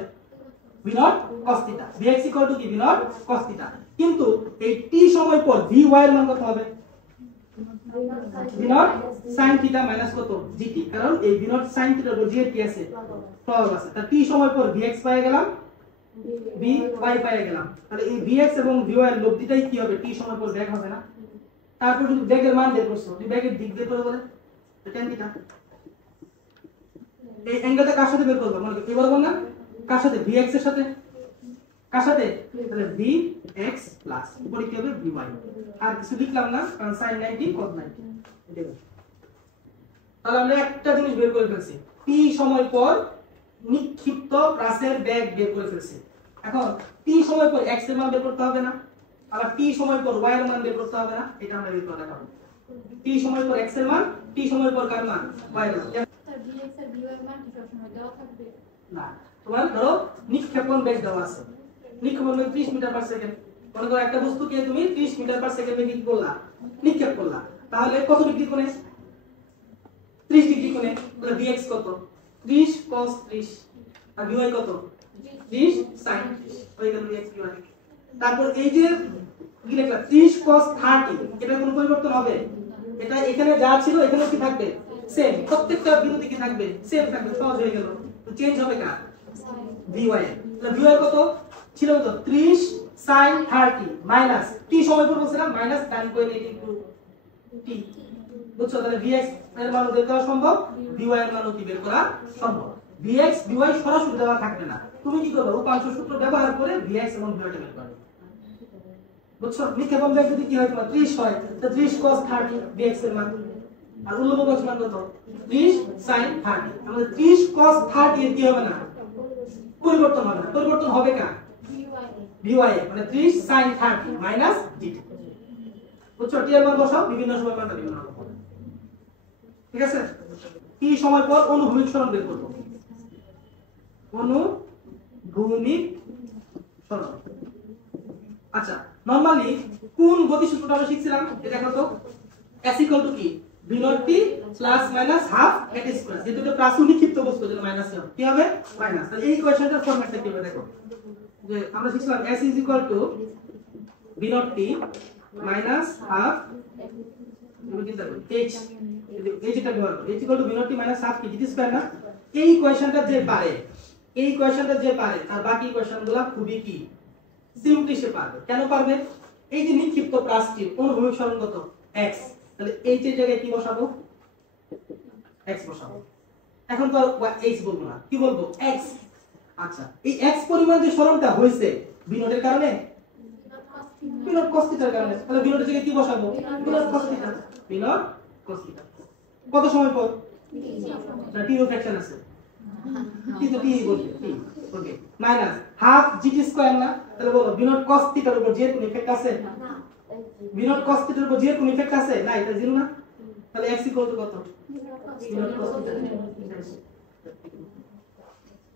v0 cos থিটা, vx কি v0 cos থিটা। কিন্তু এই t সময় পর vy এর মান কত হবে v0 sin থিটা মাইনাস কত gt, কারণ এই v0 sin থিটার উপর gt কি আছে প্রভাব আছে। তা t সময় পর vx পাই গেলাম vy পাই গেলাম। তাহলে এই vx এবং vy এর লব্ধিটাই কি হবে t সময় পর বেগ হবে না। তারপর যদি বেগের মান বের করছো তুমি বেগের দিক বের করে বলে tan থিটা, এই অ্যাঙ্গেলটা কার সাথে বের করব মানে কি বলবো না কার সাথে vx এর সাথে, কার সাথে তাহলে vx প্লাস উপরে কি হবে vy, আর কিছু লিখলাম না কারণ sin 90 cos 90 এটা। তাহলে আমরা একটা জিনিস বের করে ফেলছি t সময় পর নিক্ষিপ্ত প্রাসের বেগ বের করে ফেলছি। এখন t সময় পর x এর মান বের করতে হবে না, আবার t সময় পর y এর মান বের করতে হবে না, এটা আমরা বের করে দেখাবো। t সময় পর x এর মান, t সময় পর কার মান y এর মান। স্যার vx আর vy এর মান কি সব সময় দেওয়া থাকবে না, তোমার ধরো নিক্ষেপণ বেগ দেওয়া আছে, নিক্ষেপণ বেগ 30 মিটার পার সেকেন্ড, মনে করো একটা বস্তুকে তুমি 30 মিটার পার সেকেন্ডে কি করলা নিক্ষেপ করলা, তাহলে কত ডিগ্রি কোণে 30 ডিগ্রি কোণে, তাহলে vx কত 30 cos 30 আর vy কত 30 sin 30 হয়ে গেল vx vy। তারপর এই যে কি লিখলা 30 cos 30 এটা কোনো পরিবর্তন হবে, এটা এখানে যা ছিল এখানে কি থাকবে সেম, প্রত্যেকটা বিন্দুতে কি থাকবে সেম থাকবে, সহজ হয়ে গেল। তো চেঞ্জ হবে কার vy, তাহলে vy কত ছিল কত 30 sin 30 মাইনাস t সময় পর বলছিলাম মাইনাস tan করে নেই কিন্তু t, বুঝছো? তাহলে vx এর মান বের করা সম্ভব, vy এর মান কি বের করা সম্ভব। vx vy সরাসরি দেওয়া থাকবে না, তুমি কি করবে উপাংশ সূত্র ব্যবহার করে vx এবং vy টা বের করবে, বুঝছো? নিক্ষেপণ বেগ যদি কি হয় তোমার 30 হয় তাহলে 30 cos 30 vx এর মান, আর উল্লম্ব কোণ মান কত 30 sin 30, আমাদের 30 cos 30 এর কি হবে না পরিবর্তন হবে না, পরিবর্তন হবে কার vy মানে 30 sin 30 মাইনাস dt, বুঝছো? t এর মান বসাও বিভিন্ন সময় মানটা বিভিন্ন রকম হবে, ঠিক আছে? t সময় পর অনুভূমিক সরণ বের করব, অনুভূমিক সরণ। আচ্ছা নরমালি কোন গতিসূত্রটা আমরা শিখছিলাম এটা দেখো তো, s = কি v0t plus minus half at square, যেটা তো প্লাস নিক্ষিপ্ত বস্তু যেটা মাইনাস হবে কি হবে মাইনাস। তাহলে এই কোয়েশ্চনটার ফরম্যাটটা কি হবে দেখো, যে আমরা শিখছিলাম s = v0t মাইনাস হাফ তুমি চিন্তা করো h এটা ব্যবহার করো h = v0t মাইনাস হাফ কি dt স্কয়ার না। এই কোয়েশ্চনটা যে পারে, এই কোয়েশ্চনটা যে পারে তার বাকি কোয়েশ্চনগুলো খুবই কি সিম্পলি সে পারবে। কেন পারবে? এই যে নিক্ষিপ্ত প্লাস্টিক অনুভূমিক সরণ কত x, তাহলে h এর জায়গায় কি বসাবো x বসাবো, এখন তো h বলবো না কি বলবো x। আচ্ছা এই x পরিমাণ যে সরণটা হইছে v0 এর কারণে v0 cos θ এর কারণে, তাহলে v0 এর জায়গায় কি বসাবো v0 cos θ, v0 cos θ কত সময় পর না t ফ্র্যাকশন আছে কিন্তু t বলবে t ওকে মাইনাস হাফ gt স্কয়ার না, তাহলে বলো v0 cos θ এর উপর যে কোন ইফেক্ট আছে না, v0 cos θ এর উপর যে কোন ইফেক্ট আছে না, এটা জিরো না, তাহলে x = কত v0 cos θ,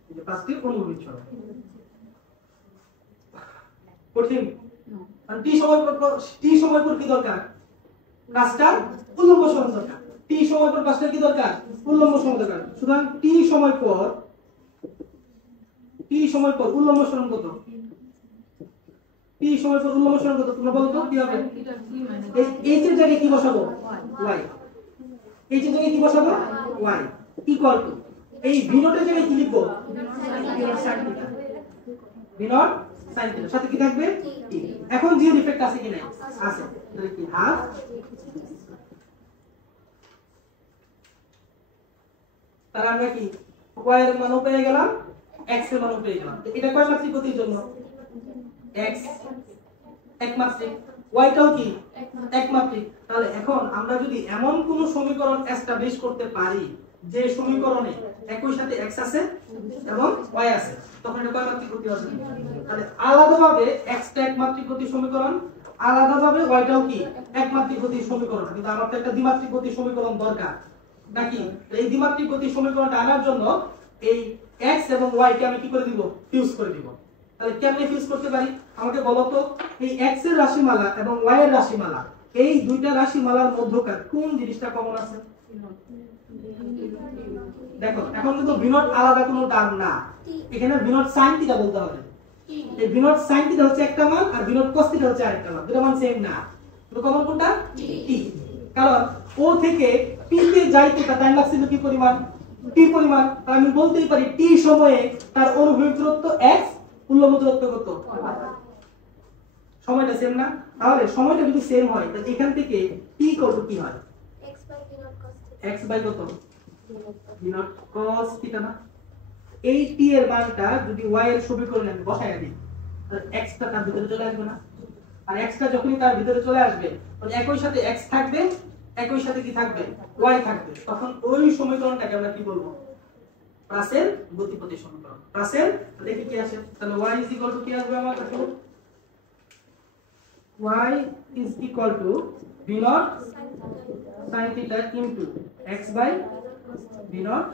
এই যে পাঁচটি অনুভূমিক সরণ কঠিন। আর t সময় পর কি দরকার কাজটা উল্লম্ব সরণ দরকার, t সময় পর কাজটা কি দরকার উল্লম্ব সরণ দরকার। সুতরাং t সময় পর উল্লম্ব সরণ কত, t সময় পর উল্লম্ব সরণ কত তোমরা বলো তো কি হবে, এই h এর জায়গায় কি বসাবো y, h এর জায়গায় কি বসাবো y ইকুয়াল টু এই v0 এর জায়গায় কি লিখবো v0 sin θ, v0 sin θ সাথে কি থাকবে t। এখন জিরো ইফেক্ট আছে কি নাই আছে, তাহলে কি হাফ তাহলে আমরা কি y এর মানও পেয়ে গেলাম, x এর মানও পেয়ে গেলাম। এটা কয় মাত্রিক গতির জন্য? x একমাত্রিক, y টাও কি একমাত্রিক। তাহলে এখন আমরা যদি এমন কোন সমীকরণ এস্টাবলিশ করতে পারি যে সমীকরণে একই সাথে x আছে এবং y আছে, তখন এটা কয় মাত্রিক গতি হবে? তাহলে আলাদাভাবে x টা একমাত্রিক গতির সমীকরণ, আলাদাভাবে y টাও কি একমাত্রিক গতির সমীকরণ। কিন্তু আমার তো একটা দ্বিমাত্রিক গতির সমীকরণ দরকার নাকি? এই দ্বিমাত্রিক গতির সমীকরণটা আনার জন্য এই x এবং y কে আমি কি করে দিব? ফিউজ করে দিব। তাহলে কেমনে ফিউজ করতে পারি আমাকে বলো তো? এই x এর রাশিমালা এবং y এর রাশিমালা, এই দুইটা রাশিমালার মধ্যকার কোন জিনিসটা কমন আছে? দেখো এখন কিন্তু বিনট আলাদা কোনো টার্ম না, এখানে বিনট sin থিটা বলতে হবে। এই বিনট sin থিটা হচ্ছে একটা মান আর বিনট cos থিটা হচ্ছে আরেকটা মান, দুটো মান সেম না। তো কমন কোনটা? t। কারণ ও থেকে p তে যাইতে তার টাইম লাগছিল কি পরিমাণ? t পরিমাণ। আমি বলতেই পারি t সময়ে তার অনুভূমিক দূরত্ব x, উল্লম্ব দূরত্ব কত? সময়টা সেম না? তাহলে সময়টা যদি সেম হয় তাহলে এখান থেকে t কত কি হয়? x বাই কত? বিনট cos থিটা না? এই t এর মানটা যদি y এর সমীকরণে আমি বসায় দিই তাহলে x টা তার ভিতরে চলে আসবে না? আর x টা যখনই তার ভিতরে চলে আসবে তখন একই সাথে x থাকবে, একই সাথে কি থাকবে? y থাকবে। তখন ওই সমীকরণটাকে আমরা কি বলবো? প্রাসের গতিপথের সমীকরণ। প্রাসের দেখি কি আসে। তাহলে y কি আসবে আমার কাছে? y v naught sin theta into x by v naught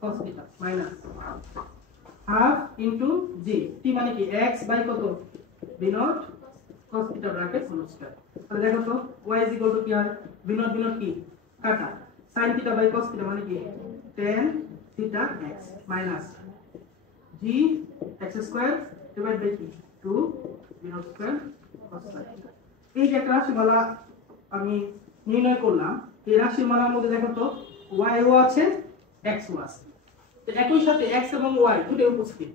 cos theta minus half into g, t মানে কি x by কত? v naught cos theta bracket whole square। তাহলে দেখো তো y কি হয়? v naught কি কাটা, sin theta by cos theta মানে কি tan theta x minus g x square divided by 2 v naught square cos theta। এই যে একটা রাশিমালা আমি নির্ণয় করলাম, এই রাশিমালার মধ্যে দেখো তো y ও আছে x ও আছে, তো একই সাথে x এবং y দুটোই উপস্থিত।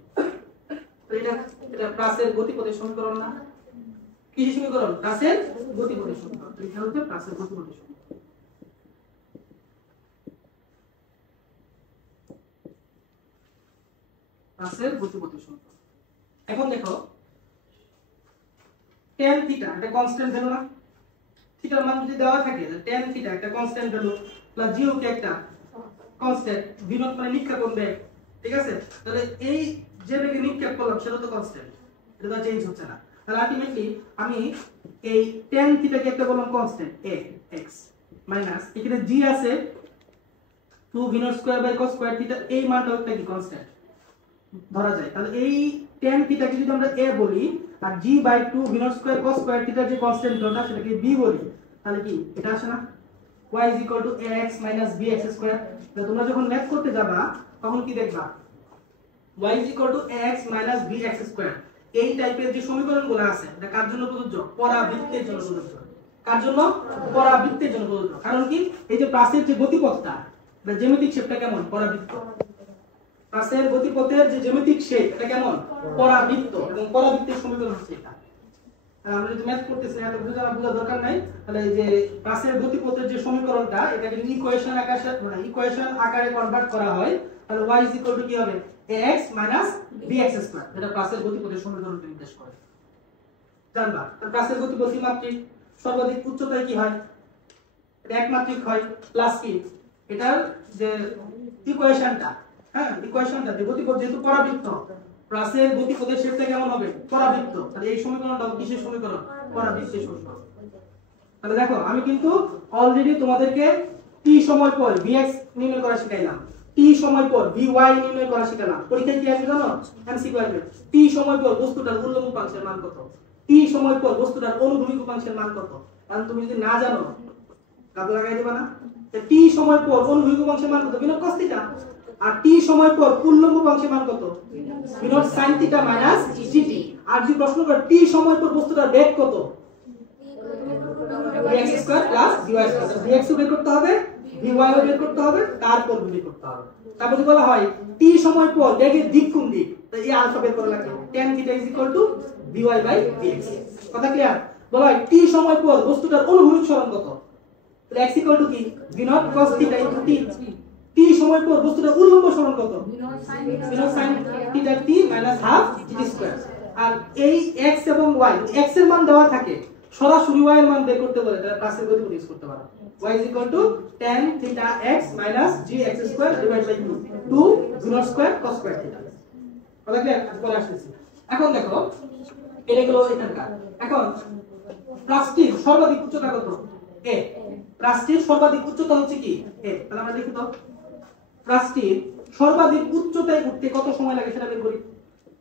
তো এটা প্লাসের গতিপথের সমীকরণ না? কি সমীকরণ? প্লাসের গতিপথের সমীকরণ। তো এটা হচ্ছে প্লাসের গতিপথের সমীকরণ। প্লাসের গতিপথের সমীকরণ। এখন দেখো tan থিটা একটা কনস্ট্যান্ট ভ্যালু না? থিটার মান যদি দেওয়া থাকে tan থিটা একটা কনস্ট্যান্ট ভ্যালু প্লাস জিও কে একটা কনস্ট্যান্ট, v naught মানে নিক্ষেপণ বেগ, ঠিক আছে? তাহলে এই যে বেগে নিক্ষেপ করলাম সেটা তো কনস্ট্যান্ট, এটা তো চেঞ্জ হচ্ছে না। তাহলে আলটিমেটলি আমি এই tan থিটাকে একটা বললাম কনস্ট্যান্ট a x মাইনাস এখানে g আছে 2 v naught square by cos square theta, এই মানটা একটা কি কনস্ট্যান্ট ধরা যায়। তাহলে এই tan থিটাকে যদি আমরা a বলি আর g by 2 v naught square cos square থিটার যে কনস্ট্যান্ট ধরটা সেটাকে b বলি, তাহলে কি এটা আসে না? y ax bx square. তো তোমরা যখন ম্যাথ করতে যাবা তখন কি দেখবা? y ax bx স্কয়ার এই টাইপের যে সমীকরণগুলো আছে এটা কার জন্য প্রযোজ্য? পরাবৃত্তের জন্য প্রযোজ্য। কার জন্য? পরাবৃত্তের জন্য প্রযোজ্য। কারণ কি এই যে প্লাসের যে গতিপথটা বা জ্যামিতিক শেপটা কেমন? পরাবৃত্ত। প্লাসের গতিপথের যে জ্যামিতিক শেপ এটা কেমন? পরাবৃত্ত, এবং পরাবৃত্তের সমীকরণ হচ্ছে এটা। আমরা যদি ম্যাথ করতেছি এত বোঝা দরকার নাই। তাহলে এই যে প্লাসের গতিপথের যে সমীকরণটা এটাকে যদি ইকুয়েশন আকারে কনভার্ট করা হয় তাহলে y কি হবে? ax bx স্কয়ার, যেটা প্লাসের গতিপথের সমীকরণকে নির্দেশ করে। জানবা তাহলে প্লাসের গতিপথ ত্রিমাত্রিক, সর্বাধিক উচ্চতায় কি হয়? এটা একমাত্রিক হয়। প্লাস কি এটার যে ইকুয়েশনটা, হ্যাঁ ইকুয়েশনটা যে গতিপথ যেহেতু পরাবৃত্ত, প্লাসের গতিপথের শেপটা কেমন হবে? পরাবৃত্ত। তাহলে এই সমীকরণটা কিসের সমীকরণ? পরাবৃত্তের সমীকরণ। তাহলে দেখো আমি কিন্তু অলরেডি তোমাদেরকে t সময় পর vx নির্ণয় করা শিখাইলাম, t সময় পর vy নির্ণয় করা শিখালাম। পরীক্ষায় কি আসবে জানো? এমসিকিউ আসবে। t সময় পর বস্তুটার উল্লম্ব উপাংশের মান কত? t সময় পর বস্তুটার অনুভূমিক উপাংশের মান কত? কারণ তুমি যদি না জানো কাজে লাগাই দিবা না। t সময় পর অনুভূমিক উপাংশের মান কত? বিনট cos থিটা। আর t সময় পর উল্লম্ব উপাংশের মান কত? V naught sin theta minus gt। আর যদি প্রশ্ন করে t সময় পর বস্তুটার বেগ কত? vx square plus dy square. vx ও বের করতে হবে, vy ও বের করতে হবে, তারপর বের করতে হবে। তারপর যদি বলা হয় t সময় পর বেগের দিক কোন দিক, তাহলে এই আলফা বের করা লাগবে। tan theta dy by dx। কথা ক্লিয়ার? বলা হয় t সময় পর বস্তুটার অনুভূমিক সরণ কত, তাহলে x কি v naught cos theta into t। T সময় পর বস্তুটা উল্লম্ব সরণ কত বিনট sin থিটা t minus half t square. আর এই x এবং y x এর মান দেওয়া থাকে, সরাসরি y এর মান বের করতে বলে তাহলে প্লাসের গতিপথ ইউজ করতে পারো। y tan theta x minus gx square divided by 2 v naught square cos square theta. কথা কি বলে আসছে? এখন দেখো এটা হলো এখানকার। এখন প্লাস্টিক সর্বাধিক উচ্চতা কত? a। প্লাস্টিক সর্বাধিক উচ্চতা হচ্ছে কি? a। তাহলে আমরা লিখি তো প্লাস্টিক সর্বাধিক উচ্চতায় উঠতে কত সময় লাগে সেটা বের করি।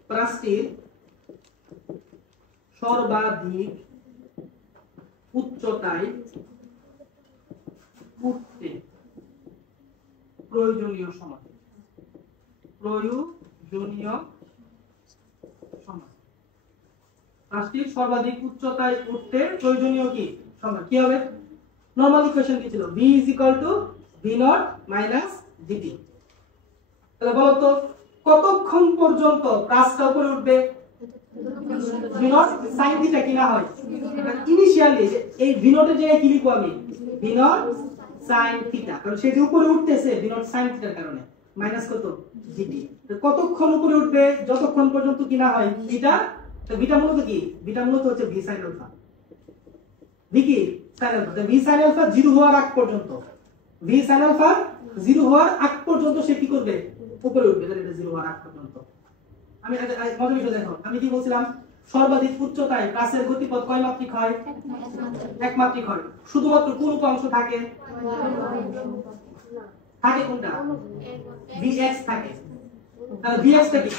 প্লাস্টিক সর্বাধিক উচ্চতায় উঠতে প্রয়োজনীয় সময়। প্লাস্টিক সর্বাধিক উচ্চতায় উঠতে প্রয়োজনীয় কি সময়? কি হবে? নরমাল ইকুয়েশন কি ছিল? v v0 dt। তাহলে বলো তো কতক্ষণ পর্যন্ত প্লাসটা উপরে উঠবে? v0 sin থিটা কি না হয়? ইনিশিয়ালি এই v0 এর জায়গায় কি লিখব আমি? v0 sin থিটা, কারণ সে যে উপরে উঠতেছে v0 sin থিটার কারণে মাইনাস কত dt। কতক্ষণ উপরে উঠবে? যতক্ষণ পর্যন্ত কি না হয় থিটা। তো বিটা মূলত কি? বিটা মূলত হচ্ছে v sin alpha। v কি? sin alpha। তো v sin alpha 0 হওয়ার আগ পর্যন্ত, v sin alpha 0 হওয়ার আগ পর্যন্ত সে কি করবে? উপরে উঠবে। তাহলে এটা 0 হওয়ার আগ পর্যন্ত। আমি মজার বিষয় দেখো, আমি কি বলছিলাম? সর্বাধিক উচ্চতায় প্লাসের গতিপথ কয় মাত্রিক হয়? এক মাত্রিক হয়। শুধুমাত্র কোন উপাংশ থাকে? থাকে কোনটা? vx থাকে। তাহলে vx টা কি?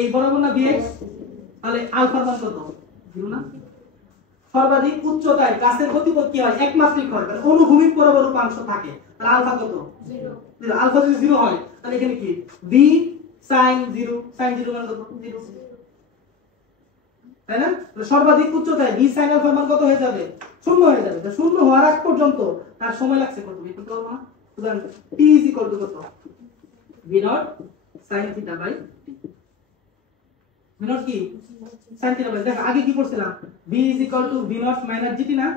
এই বরাবর না vx? তাহলে আলফার মান কত? 0 না? সর্বাধিক উচ্চতায় প্লাসের গতিপথ কি হয়? এক মাত্রিক হয়। তাহলে অনুভূমিক বরাবর উপাংশ থাকে। তাহলে আলফা কত? 0। আলফা যদি 0 হয় তাহলে এখানে কি? v sin 0 মান কত? 0। তাই না? তাহলে সর্বাধিক উচ্চতায় v sin alpha মান কত হয়ে যাবে? 0 হয়ে যাবে। তো 0 হওয়ার আগ পর্যন্ত তার সময় লাগছে কত? বের করতে পারবো না? সুতরাং t কত? v0 sin theta by t। v0 কি? sin theta বাই, দেখো আগে কি করছিলাম? v v0 dt না?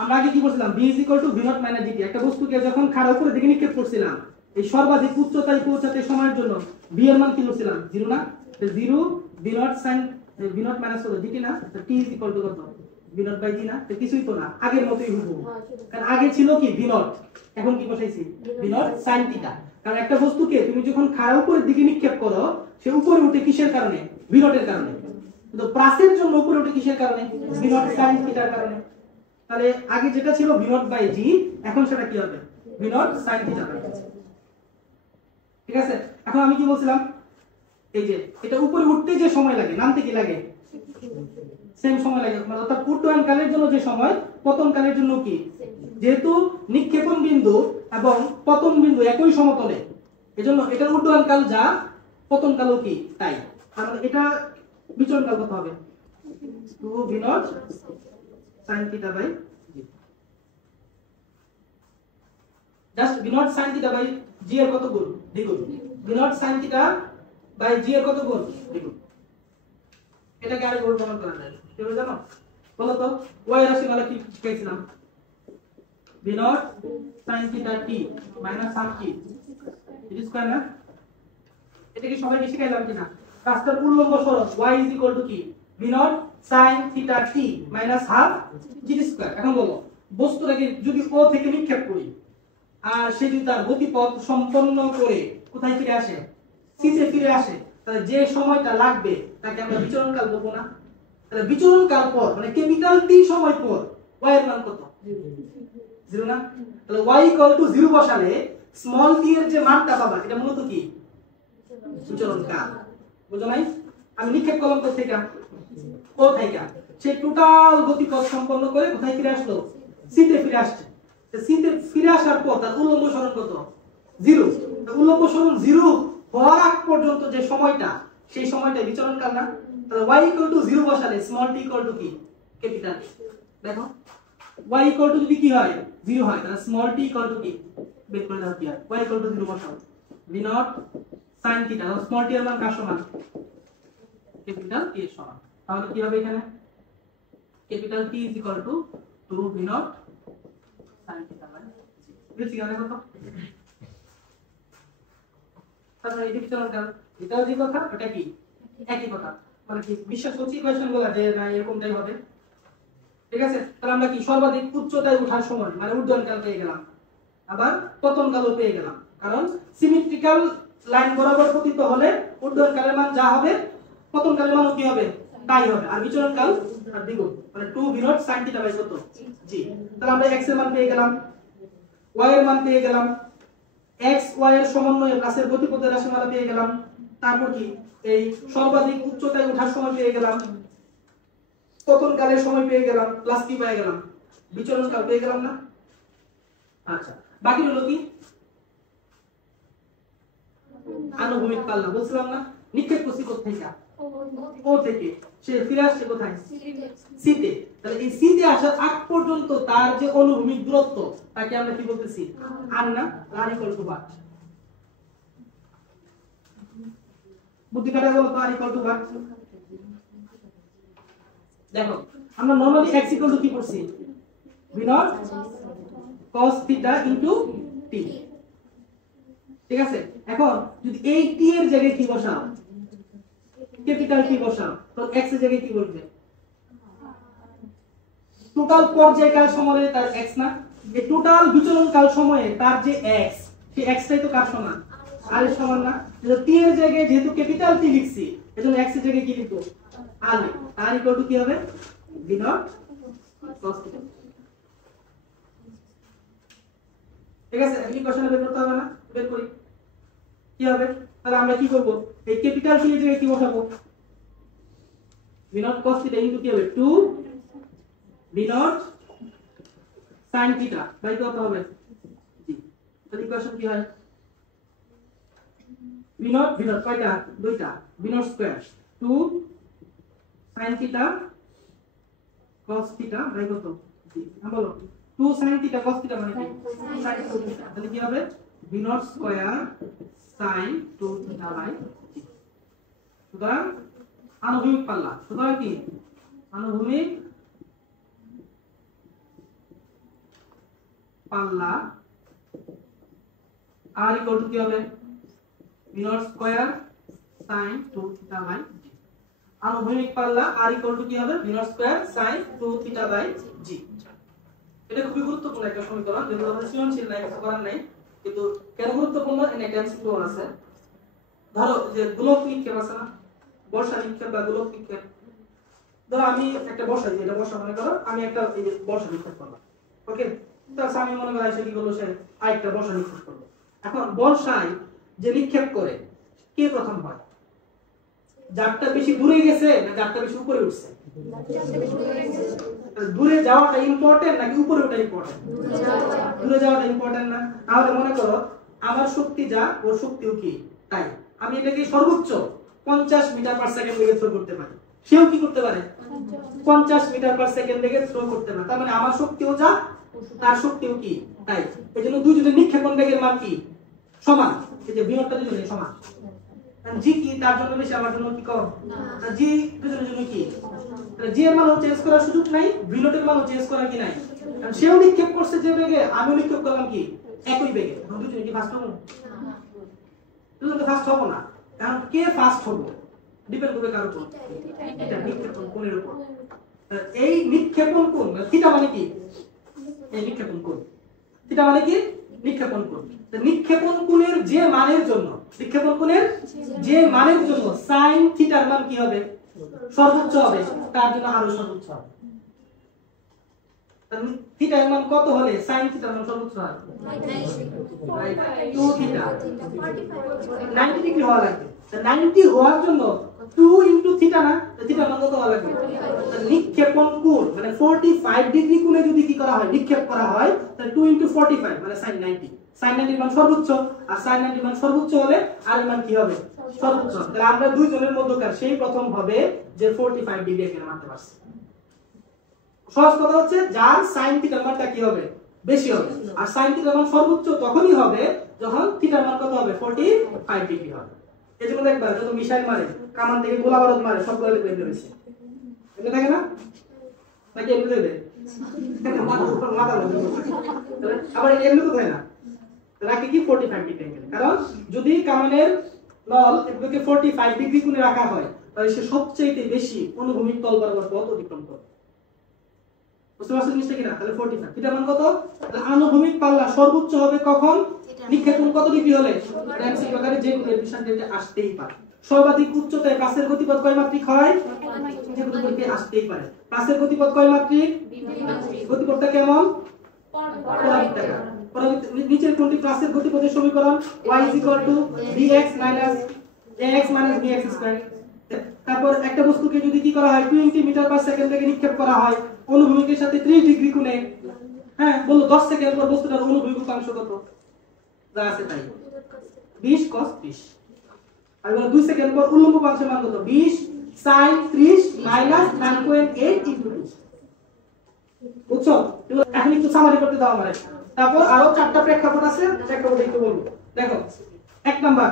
আমরা আগে কি করছিলাম? v v0 dt। একটা বস্তুকে যখন খাড়া উপরে দিকে নিক্ষেপ করছিলাম, এই সর্বাধিক উচ্চতায় পৌঁছাতে সময়ের জন্য v এর মান কি করছিলাম? 0 না? 0 v0 sin v0 dt না? তো t কত? v0 বাই d না? তো কিছুই তো না, আগের মতই হুবহু। কারণ আগে ছিল কি v0, এখন কি বসাইছি? v0 sin θ। কারণ একটা বস্তুকে তুমি যখন খাড়া উপরের দিকে নিক্ষেপ করো, সে উপরে উঠে কিসের কারণে? v0 এর কারণে। কিন্তু প্লাসের জন্য উপরে উঠে কিসের কারণে? v0 sin θ এর কারণে। তাহলে আগে যেটা ছিল v0 বাই d, এখন সেটা কি হবে? v0 sin θ by d। ঠিক আছে? এখন আমি কি বলছিলাম? এই যে এটা উপরে উঠতে যে সময় লাগে, নামতে কি লাগে? সেম সময় লাগে। মানে অর্থাৎ উড্ডয়ন কালের জন্য যে সময়, পতন কালের জন্য কি? যেহেতু নিক্ষেপণ বিন্দু এবং পতন বিন্দু একই সমতলে, এজন্য এটার উড্ডয়ন কাল যা, পতন কালও কি তাই। তাহলে এটা বিচরণ কাল কত হবে? 2 v0 sin θ by g। Just v0 sin θ by g এর কত গুণ? দ্বিগুণ। v0 sin θ বাই g এর কত গুণ? দ্বিগুণ। এটাকে আরেক ভাবে প্রমাণ করা যায়। কেউ জানো? বলো তো y রাশিমালা কি শিখেছিলাম? v0 sin θ t minus half কি t স্কয়ার না? এটা কি সবাইকে শিখাইলাম কিনা? রাস্তার উল্লম্ব সরণ y কি? v0 sin θ t minus half t square. এখন বলো বস্তুটাকে যদি o থেকে নিক্ষেপ করি আর সে যদি তার গতিপথ সম্পন্ন করে কোথায় ফিরে আসে? c তে ফিরে আসে, তাহলে যে সময়টা লাগবে তাকে আমরা বিচরণ কাল বলবো না? তাহলে বিচরণ কাল পর মানে ক্যাপিটাল t সময় পর y এর মান কত? 0 না? তাহলে y 0 বসালে স্মল t এর যে মানটা পাবা এটা মূলত কি? বিচরণ কাল। বুঝো নাই? আমি নিক্ষেপ করলাম কোথা থেকে? ও থেকে। সে টোটাল গতিপথ সম্পন্ন করে কোথায় ফিরে আসলো? c তে ফিরে আসছে। c তে ফিরে আসার পর তার উল্লম্ব সরণ কত? 0। উল্লম্ব সরণ 0 হওয়ার আগ পর্যন্ত যে সময়টা, সেই সময়টা বিচরণ কাল না? তাহলে y 0 বসালে স্মল t কি? ক্যাপিটাল। দেখো y যদি কি হয়? 0 হয়, তাহলে স্মল t কি? বের করে দাও কি হয়? y 0 বসাও। v0 sin θ, স্মল t এর মান কার সমান? ক্যাপিটাল t এর সমান। তাহলে কি হবে এখানে? Capital T 2 v0 sin θ by বুঝছি কি কথা তাহলে এই বিচরণ কাল এটাও যে কথা ওটা কি একই কথা মানে কি বিশ্বাস করছি ইকুয়েশন গুলো যে না এরকমটাই হবে ঠিক আছে তাহলে আমরা কি সর্বাধিক উচ্চতায় ওঠার সময় মানে ঊর্ধ্বন কাল পেয়ে গেলাম আবার পতন কালও পেয়ে গেলাম কারণ সিমেট্রিক্যাল লাইন বরাবর পতিত হলে ঊর্ধ্বন কালের মান যা হবে পতন কালের মানও কি হবে তাই হবে আর বিচরণ কাল আর দ্বিগুণ মানে 2 v0 sin θ বাই কত জি তাহলে আমরা x এর মান পেয়ে গেলাম y এর মান পেয়ে গেলাম x y এর সমন্বয়ে প্লাসের গতিপথের রাশিমালা পেয়ে গেলাম তারপর কি এই সর্বাধিক উচ্চতায় ওঠার সময় পেয়ে গেলাম পতন কালের সময় পেয়ে গেলাম প্লাস কি পেয়ে গেলাম বিচরণ কাল পেয়ে গেলাম না আচ্ছা বাকি হলো কি আনুভূমিক পাল্লা বলছিলাম না নিক্ষেপ করছি কোথা থেকে ও থেকে সে ফিরে আসছে কোথায় সি তে তাহলে এই সি তে আসার আগ পর্যন্ত তার যে অনুভূমিক দূরত্ব তাকে আমরা কি বলতেছি আর না আর ইকুয়াল টু বাট বুদ্ধি কাটা গেল তো আর ইকুয়াল টু বাট দেখো আমরা নরমালি x ইকুয়াল টু কি করছি v0 cos θ ইনটু t ঠিক আছে এখন যদি এই t এর জায়গায় কি বসাও ক্যাপিটাল টি বসাও তো x এর জায়গায় কি বসবে টোটাল পর্যায়কাল সময়ে তার x না এই টোটাল বিচরণ কাল সময়ে তার যে x সেই x টাই তো কার সমান r এর সমান না যদি t এর জায়গায় যেহেতু ক্যাপিটাল টি লিখছি এজন্য x এর জায়গায় কি লিখব r লিখব r ইকুয়াল টু কি হবে v0 cos θ ঠিক আছে এই কোশ্চেনে বের করতে হবে না বের করি কি হবে তাহলে আমরা কি করব এই ক্যাপিটাল টি এর জায়গায় কি বসাবো v0 cos θ ইনটু কি হবে 2 v0 sin θ বাই কত হবে জি তাহলে ইকুয়েশন কি হয় v0 কয়টা দুইটা v0 square 2 sin θ cos θ by কত জি বলো 2 sin θ cos θ মানে কি sin 2θ তাহলে কি হবে v0 স্কয়ার sin 2θ বাই জি সুতরাং আনুভূমিক পাল্লা সুতরাং কি আনুভূমিক পাল্লা r ইকুয়াল টু কি হবে v0 square sin 2θ by g আনুভূমিক পাল্লা r ইকুয়াল টু কি হবে v0 square sin 2θ by g এটা খুবই গুরুত্বপূর্ণ একটা সমীকরণ যেটা আমাদের সৃজনশীল নাই কিছু করার নাই কিন্তু কেন গুরুত্বপূর্ণ এর একটা এমসিকিউ আছে ধরো যে গোলক নিক্ষেপ আছে না বর্ষা নিক্ষেপ বা গোলক নিক্ষেপ ধরো আমি একটা বর্ষা যেটা বর্ষা মনে করো আমি একটা এই যে বর্ষা নিক্ষেপ করলাম ওকে তার আমি মনে করি সে কি করলো সে আরেকটা বর্ষা নিক্ষেপ করলো এখন বর্ষায় যে নিক্ষেপ করে কে প্রথম হয় যারটা বেশি দূরে গেছে না যারটা বেশি উপরে উঠছে দূরে যাওয়াটা ইম্পর্টেন্ট নাকি উপরে ওঠা ইম্পর্টেন্ট দূরে যাওয়াটা ইম্পর্টেন্ট না তাহলে মনে করো আমার শক্তি যা ওর শক্তিও কি তাই আমি এটাকে সর্বোচ্চ 50 মিটার পার সেকেন্ড বেগে থ্রো করতে পারি সেও কি করতে পারে 50 মিটার পার সেকেন্ড বেগে থ্রো করতে পারে তার মানে আমার শক্তিও যা তার শক্তিও কি তাই এজন্য দুইজনের নিক্ষেপণ বেগের মান কি সমান এই যে বিভবটা দুইজনের সমান জি কি তার জন্য বেশি আমার জন্য কি কম না জি দুইজনের জন্য কি তাহলে জি এর মানও চেঞ্জ করার সুযোগ নাই বিভবের মানও চেঞ্জ করার কি নাই কারণ সেও নিক্ষেপ করছে যে বেগে আমিও নিক্ষেপ করলাম কি একই বেগে দুইজনে কি ফাস্ট হবো দুইজনে ফাস্ট হবো না কারণ কে ফাস্ট হবে ডিপেন্ড করবে কার উপর এটা নিক্ষেপণ কোণের উপর এই নিক্ষেপণ কোণ থিটা মানে কি এই নিক্ষেপণ কোণ থিটা মানে কি নিক্ষেপণ কোণ নিক্ষেপণ কোণের যে মানের জন্য নিক্ষেপণ কোণের যে মানের জন্য sin থিটার মান কি হবে সর্বোচ্চ হবে তার জন্য আরো সর্বোচ্চ হবে তাহলে থিটার মান কত হলে sin থিটার মান সর্বোচ্চ হয় 2 থিটা 90 ডিগ্রি হওয়া লাগবে 90 হওয়ার জন্য 2 থিটা না থিটার মান কত হওয়া লাগবে নিক্ষেপণ কোণ মানে 45 ডিগ্রি কোণে যদি কি করা হয় নিক্ষেপ করা হয় তাহলে 2 45 মানে sin 90 sin 90 এর মান সর্বোচ্চ আর sin 90 এর মান সর্বোচ্চ হলে r এর মান কি হবে সর্বোচ্চ তাহলে আমরা দুইজনের মধ্যকার সেই প্রথম হবে যে 45 ডিগ্রি এখানে মানতে পারছি সহজ কথা হচ্ছে যার sin থিটার মানটা কি হবে বেশি হবে আর sin থিটার মান সর্বোচ্চ তখনই হবে যখন থিটার মান কত হবে 45 ডিগ্রি হবে এজন্য দেখবা যত মিসাইল মারে কামান থেকে গোলা বারুদ মারে সবগুলো বের হইছে এটা থাকে না নাকি এমনি দেবে মাথা আবার এমনি তো হয় না, রাখে কি 45 ডিগ্রি অ্যাঙ্গেল, কারণ যদি কামানের নল এটাকে 45 ডিগ্রি কোণে রাখা হয় তাহলে সে সবচেয়ে বেশি অনুভূমিক তল বরাবর পথ অতিক্রম করে। বুঝতে পারছেন জিনিসটা কিনা? তাহলে 45 থিটা মান কত? তাহলে আনুভূমিক পাল্লা সর্বোচ্চ হবে কখন? নিক্ষেপণ কত ডিগ্রি হলে? এমসি প্রকারে যে কোনো ডিস্টেন্সে আসতেই পারে। সর্বাধিক উচ্চতায় পাসের গতিপথ কয় মাত্রিক হয়? যে কোনো দিকে আসতেই পারে। পাসের গতিপথ কয় মাত্রিক? গতিপথটা কেমন? পরাবৃত্তাকার। নিচের কোনটি পাসের গতিপথের সমীকরণ? y bx ax bx²। তারপর একটা বস্তুকে যদি কি করা হয় 20 মিটার পার সেকেন্ড থেকে নিক্ষেপ করা হয় অনুভূমিকের সাথে 30 ডিগ্রি কোণে, হ্যাঁ বলো 10 সেকেন্ড পর বস্তুটার অনুভূমিক উপাংশ কত? যা আছে তাই 20 cos 30। আর বলো 2 সেকেন্ড পর উল্লম্ব উপাংশের মান কত? 20 sin 30 9.8 * 2। বুঝছো? এখন একটু সামারি করতে দাও আমারে। তারপর আরো 4টা প্রেক্ষাপট আছে, প্রেক্ষাপট একটু বলবো। দেখো 1 নাম্বার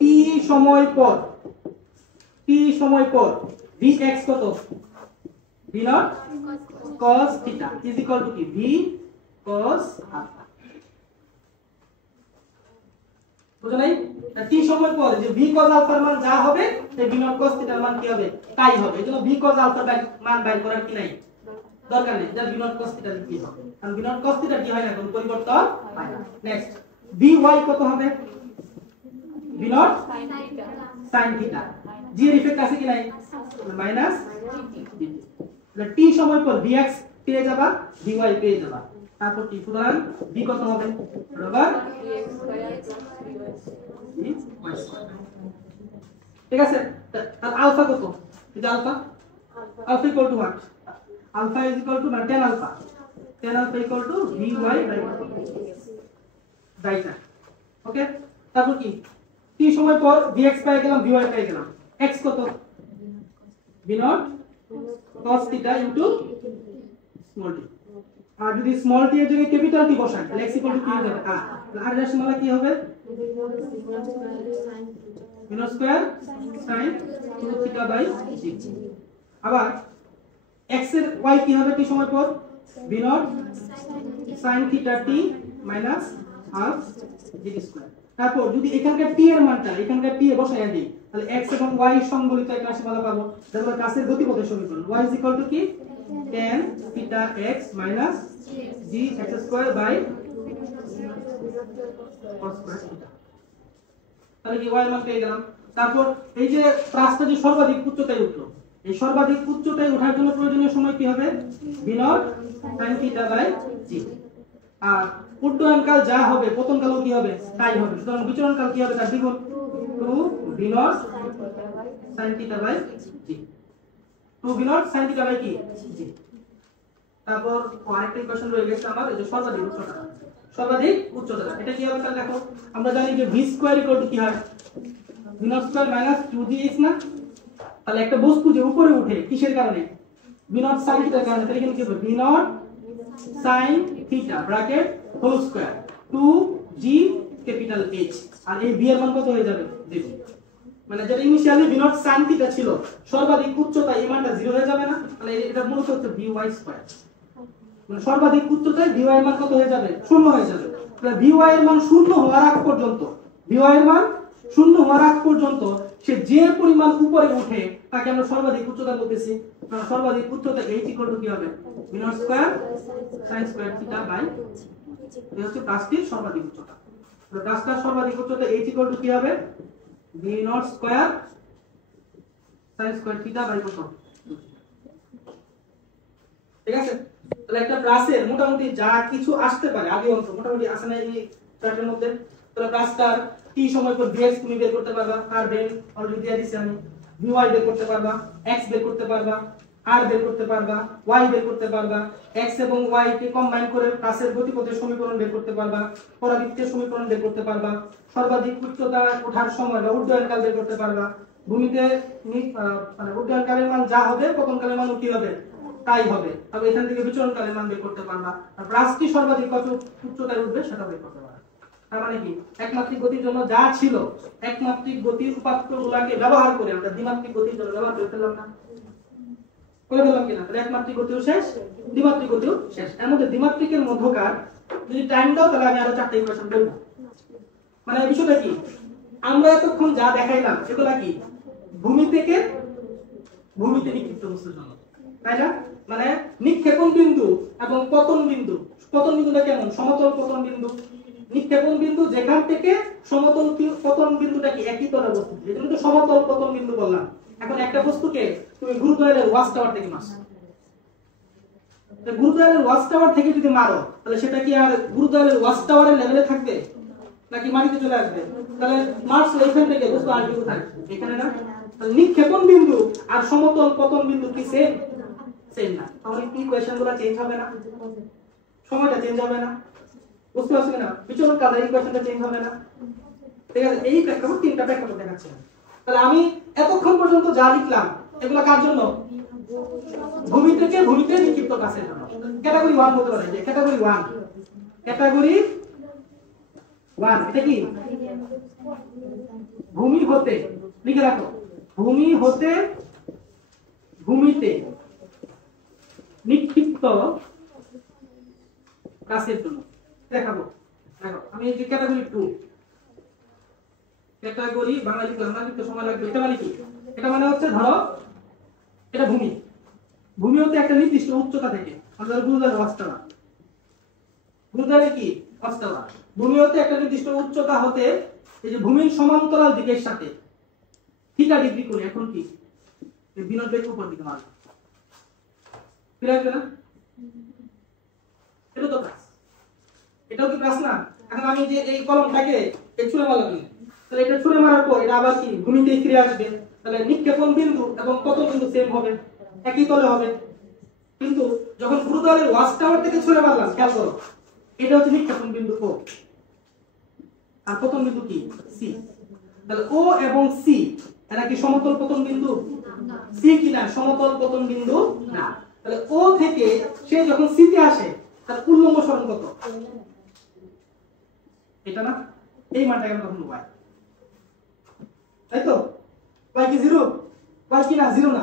t সময় পর vx কত? v0 cos θ is equal to কি? v cos alpha। বুঝো নাই? t সময় পর যে v cos alpha এর মান যা হবে সেই v0 cos θ এর মান কি হবে? তাই হবে। এজন্য v cos alpha এর মান বাইর করার কি নাই, দরকার নেই। যা v0 cos θ কি হবে, কারণ v0 cos θ কি হয় না, কোনো পরিবর্তন হয় না। নেক্সট vy কত হবে? v0 sin θ। জি এর ইফেক্ট আছে কি নাই? মাইনাস তাহলে t সময় পর vx পেয়ে যাবা, vy পেয়ে যাবা। তারপর কি? সুতরাং v কত হবে? বরাবর ঠিক আছে। তাহলে আলফা কত? এটা alpha equal to what? Alpha is equal to tan alpha equal to vy by right. Okay, তারপর কি? t সময় পর vx পেয়ে গেলাম, vy পেয়ে গেলাম। x কত? v0 cos θ into small t। আর যদি স্মল t এর জায়গায় ক্যাপিটাল t বসাই তাহলে x ইকুয়াল টু কি হবে? আর রাশিমালা কি হবে? v0 square sin 2θ by 6। আবার x এর y কি হবে t সময় পর? v0 sin θ t minus half g square. তারপর যদি এখানকার t এর মানটা এখানকার t এ বসাই দিই তাহলে x এবং y সংবলিত একটা রাশিমালা পাবো, যেটা কাছের গতিপথের সমীকরণ। y is equal to কি? tan θ x minus g x square by cos square θ। তাহলে কি y এর মান পেয়ে গেলাম। তারপর এই যে প্রাসটা যে সর্বাধিক উচ্চতায় উঠলো, এই সর্বাধিক উচ্চতায় ওঠার জন্য প্রয়োজনীয় সময় কি হবে? v0 sin θ by g। আর উড্ডয়নকাল যা হবে পতনকালও কি হবে? তাই হবে। সুতরাং বিচরণকাল কি হবে? তার দ্বিগুণ 2 v0 sin θ by g। 2 v0 sin θ by কি? g। তারপর আরেকটা ইকুয়েশন রয়ে গেছে আমার, এই যে সর্বাধিক উচ্চতা। এটা কি হবে? তাহলে দেখো আমরা জানি যে v স্কয়ার ইকুয়াল টু কি হয়? v0 স্কয়ার মাইনাস 2gx না? তাহলে একটা বস্তু যে উপরে ওঠে কিসের কারণে? v0 sin θ এর কারণে। তাহলে এখানে কি হবে? v0 sin θ bracket whole square 2g capital H। আর এই v এর মান কত হয়ে যাবে? 0। মানে যেটা ইনিশিয়ালি v0 sin θ ছিল সর্বাধিক উচ্চতা, এই মানটা 0 হয়ে যাবে না? তাহলে এটা মূলত হচ্ছে vy স্কয়ার। মানে সর্বাধিক উচ্চতায় vy এর মান কত হয়ে যাবে? 0 হয়ে যাবে। তাহলে vy এর মান 0 হওয়ার আগ পর্যন্ত সে যে পরিমাণ উপরে ওঠে তাকে আমরা সর্বাধিক উচ্চতা বলতেছি। কারণ সর্বাধিক উচ্চতা h ইকুয়াল টু কি হবে? v0 square sin square θ by এটা হচ্ছে প্লাসটির সর্বাধিক উচ্চতা। তো প্লাসটার সর্বাধিক উচ্চতা h ইকুয়াল টু কি হবে? v0 square sin square θ by কত? ঠিক আছে। তাহলে একটা প্লাসের মোটামুটি যা কিছু আসতে পারে আদি অংশ মোটামুটি আসে না এই চার্টের মধ্যে। তাহলে প্লাসটার t সময় পর vx তুমি বের করতে পারবা, আর বের অলরেডি দিয়ে দিছি আমি। vy বের করতে পারবা, x বের করতে পারবা, r বের করতে পারবা, y বের করতে পারবা, x এবং y কে কম্বাইন করে প্লাসের গতিপথের সমীকরণ বের করতে পারবা, পরাবৃত্তের সমীকরণ বের করতে পারবা, সর্বাধিক উচ্চতা ওঠার সময় বা উড্ডয়নকাল বের করতে পারবা। ভূমিতে মানে উড্ডয়নকালের মান যা হবে পতনকালের মান কি হবে? তাই হবে। তবে এখান থেকে বিচরণকালের মান বের করতে পারবা। আর প্লাসটি সর্বাধিক কত উচ্চতায় উঠবে সেটা বের করতে পারবা। তার মানে কি? একমাত্রিক গতির জন্য যা ছিল একমাত্রিক গতির উপাত্তগুলোকে ব্যবহার করে আমরা দ্বিমাত্রিক গতির জন্য ব্যবহার করে ফেললাম না? করে ফেললাম কিনা? তাহলে একমাত্রিক গতিও শেষ, দ্বিমাত্রিক গতিও শেষ। এর মধ্যে দ্বিমাত্রিকের মধ্যকার যদি টাইম দাও তাহলে আমি আরো 4টা ইকুয়েশন বলবো। মানে বিষয়টা কি, আমরা এতক্ষণ যা দেখাইলাম সেগুলা কি ভূমি থেকে ভূমিতে নিক্ষিপ্ত বস্তুর জন্য, তাই না? মানে নিক্ষেপণ বিন্দু এবং পতন বিন্দু। পতন বিন্দুটা কেমন? সমতল পতন বিন্দু। নিক্ষেপণ বিন্দু যেখান থেকে সমতল পতন বিন্দুটা কি একই তলে অবস্থিত, এজন্য তো সমতল পতন বিন্দু বললাম। এখন একটা বস্তুকে তুমি গুরুত্বায়নের ওয়াচ টাওয়ার থেকে মারছো, গুরুত্বায়নের ওয়াচ টাওয়ার থেকে যদি মারো তাহলে সেটা কি আর গুরুত্বায়নের ওয়াচ টাওয়ারের লেভেলে থাকবে নাকি মাটিতে চলে আসবে? তাহলে মারছো এখান থেকে বস্তু আর কিছু থাকবে এখানে না। তাহলে নিক্ষেপণ বিন্দু আর সমতল পতন বিন্দু কি সেম? সেম না। তাহলে কি ইকুয়েশনগুলো চেঞ্জ হবে না? সময়টা চেঞ্জ হবে না? বুঝতে পারছো কিনা? বিচরণ কালের ইকুয়েশনটা চেঞ্জ হবে না? ঠিক আছে, এই প্রেক্ষাপট, তিনটা প্রেক্ষাপট দেখাচ্ছি। তাহলে আমি এতক্ষণ পর্যন্ত যা লিখলাম এগুলো কার জন্য? ভূমি থেকে ভূমিতে নিক্ষিপ্ত গাছের জন্য। ক্যাটাগরি 1 বলতে পারে, যে ক্যাটাগরি 1, ক্যাটাগরি 1 এটা কি? ভূমি হতে, লিখে রাখো, ভূমি হতে ভূমিতে নিক্ষিপ্ত গাছের জন্য দেখাবো। দেখো আমি এই যে ক্যাটাগরি 2, ক্যাটাগরি বাংলা লিখলাম না, লিখতে সময় লাগবে। এটা মানে কি? এটা মানে হচ্ছে ধরো এটা ভূমি, ভূমি হতে একটা নির্দিষ্ট উচ্চতা থেকে, আমাদের গুরুদার অবস্থানা, গুরুদারে কি অবস্থানা, ভূমি হতে একটা নির্দিষ্ট উচ্চতা হতে এই যে ভূমির সমান্তরাল দিকের সাথে থিটা ডিগ্রি কোণে, এখন কি এই বিনোদ বেগ উপর দিকে মারবে, ঠিক আছে না? এটা তো প্লাস, এটাও কি প্লাস না? এখন আমি যে এই কলমটাকে এই ছুঁড়ে মারলাম, তাহলে এটা ছুঁড়ে মারার পর এটা আবার কি ভূমিতে ফিরে আসবে, তাহলে নিক্ষেপণ বিন্দু এবং পতন বিন্দু সেম হবে, একই তলে হবে। কিন্তু যখন গুরুত্বের ওয়াচ টাওয়ার থেকে ছুঁড়ে মারলাম, খেয়াল করো, এটা হচ্ছে নিক্ষেপণ বিন্দু ও, আর পতন বিন্দু কি সি। তাহলে ও এবং সি এরা কি সমতল পতন বিন্দু? সি কি না সমতল পতন বিন্দু না। তাহলে ও থেকে সে যখন সি তে আসে তার উল্লম্ব সরণ কত? এটা না, এই মানটাকে আমরা তখন y, তাই তো? y কি 0? y কি না 0 না,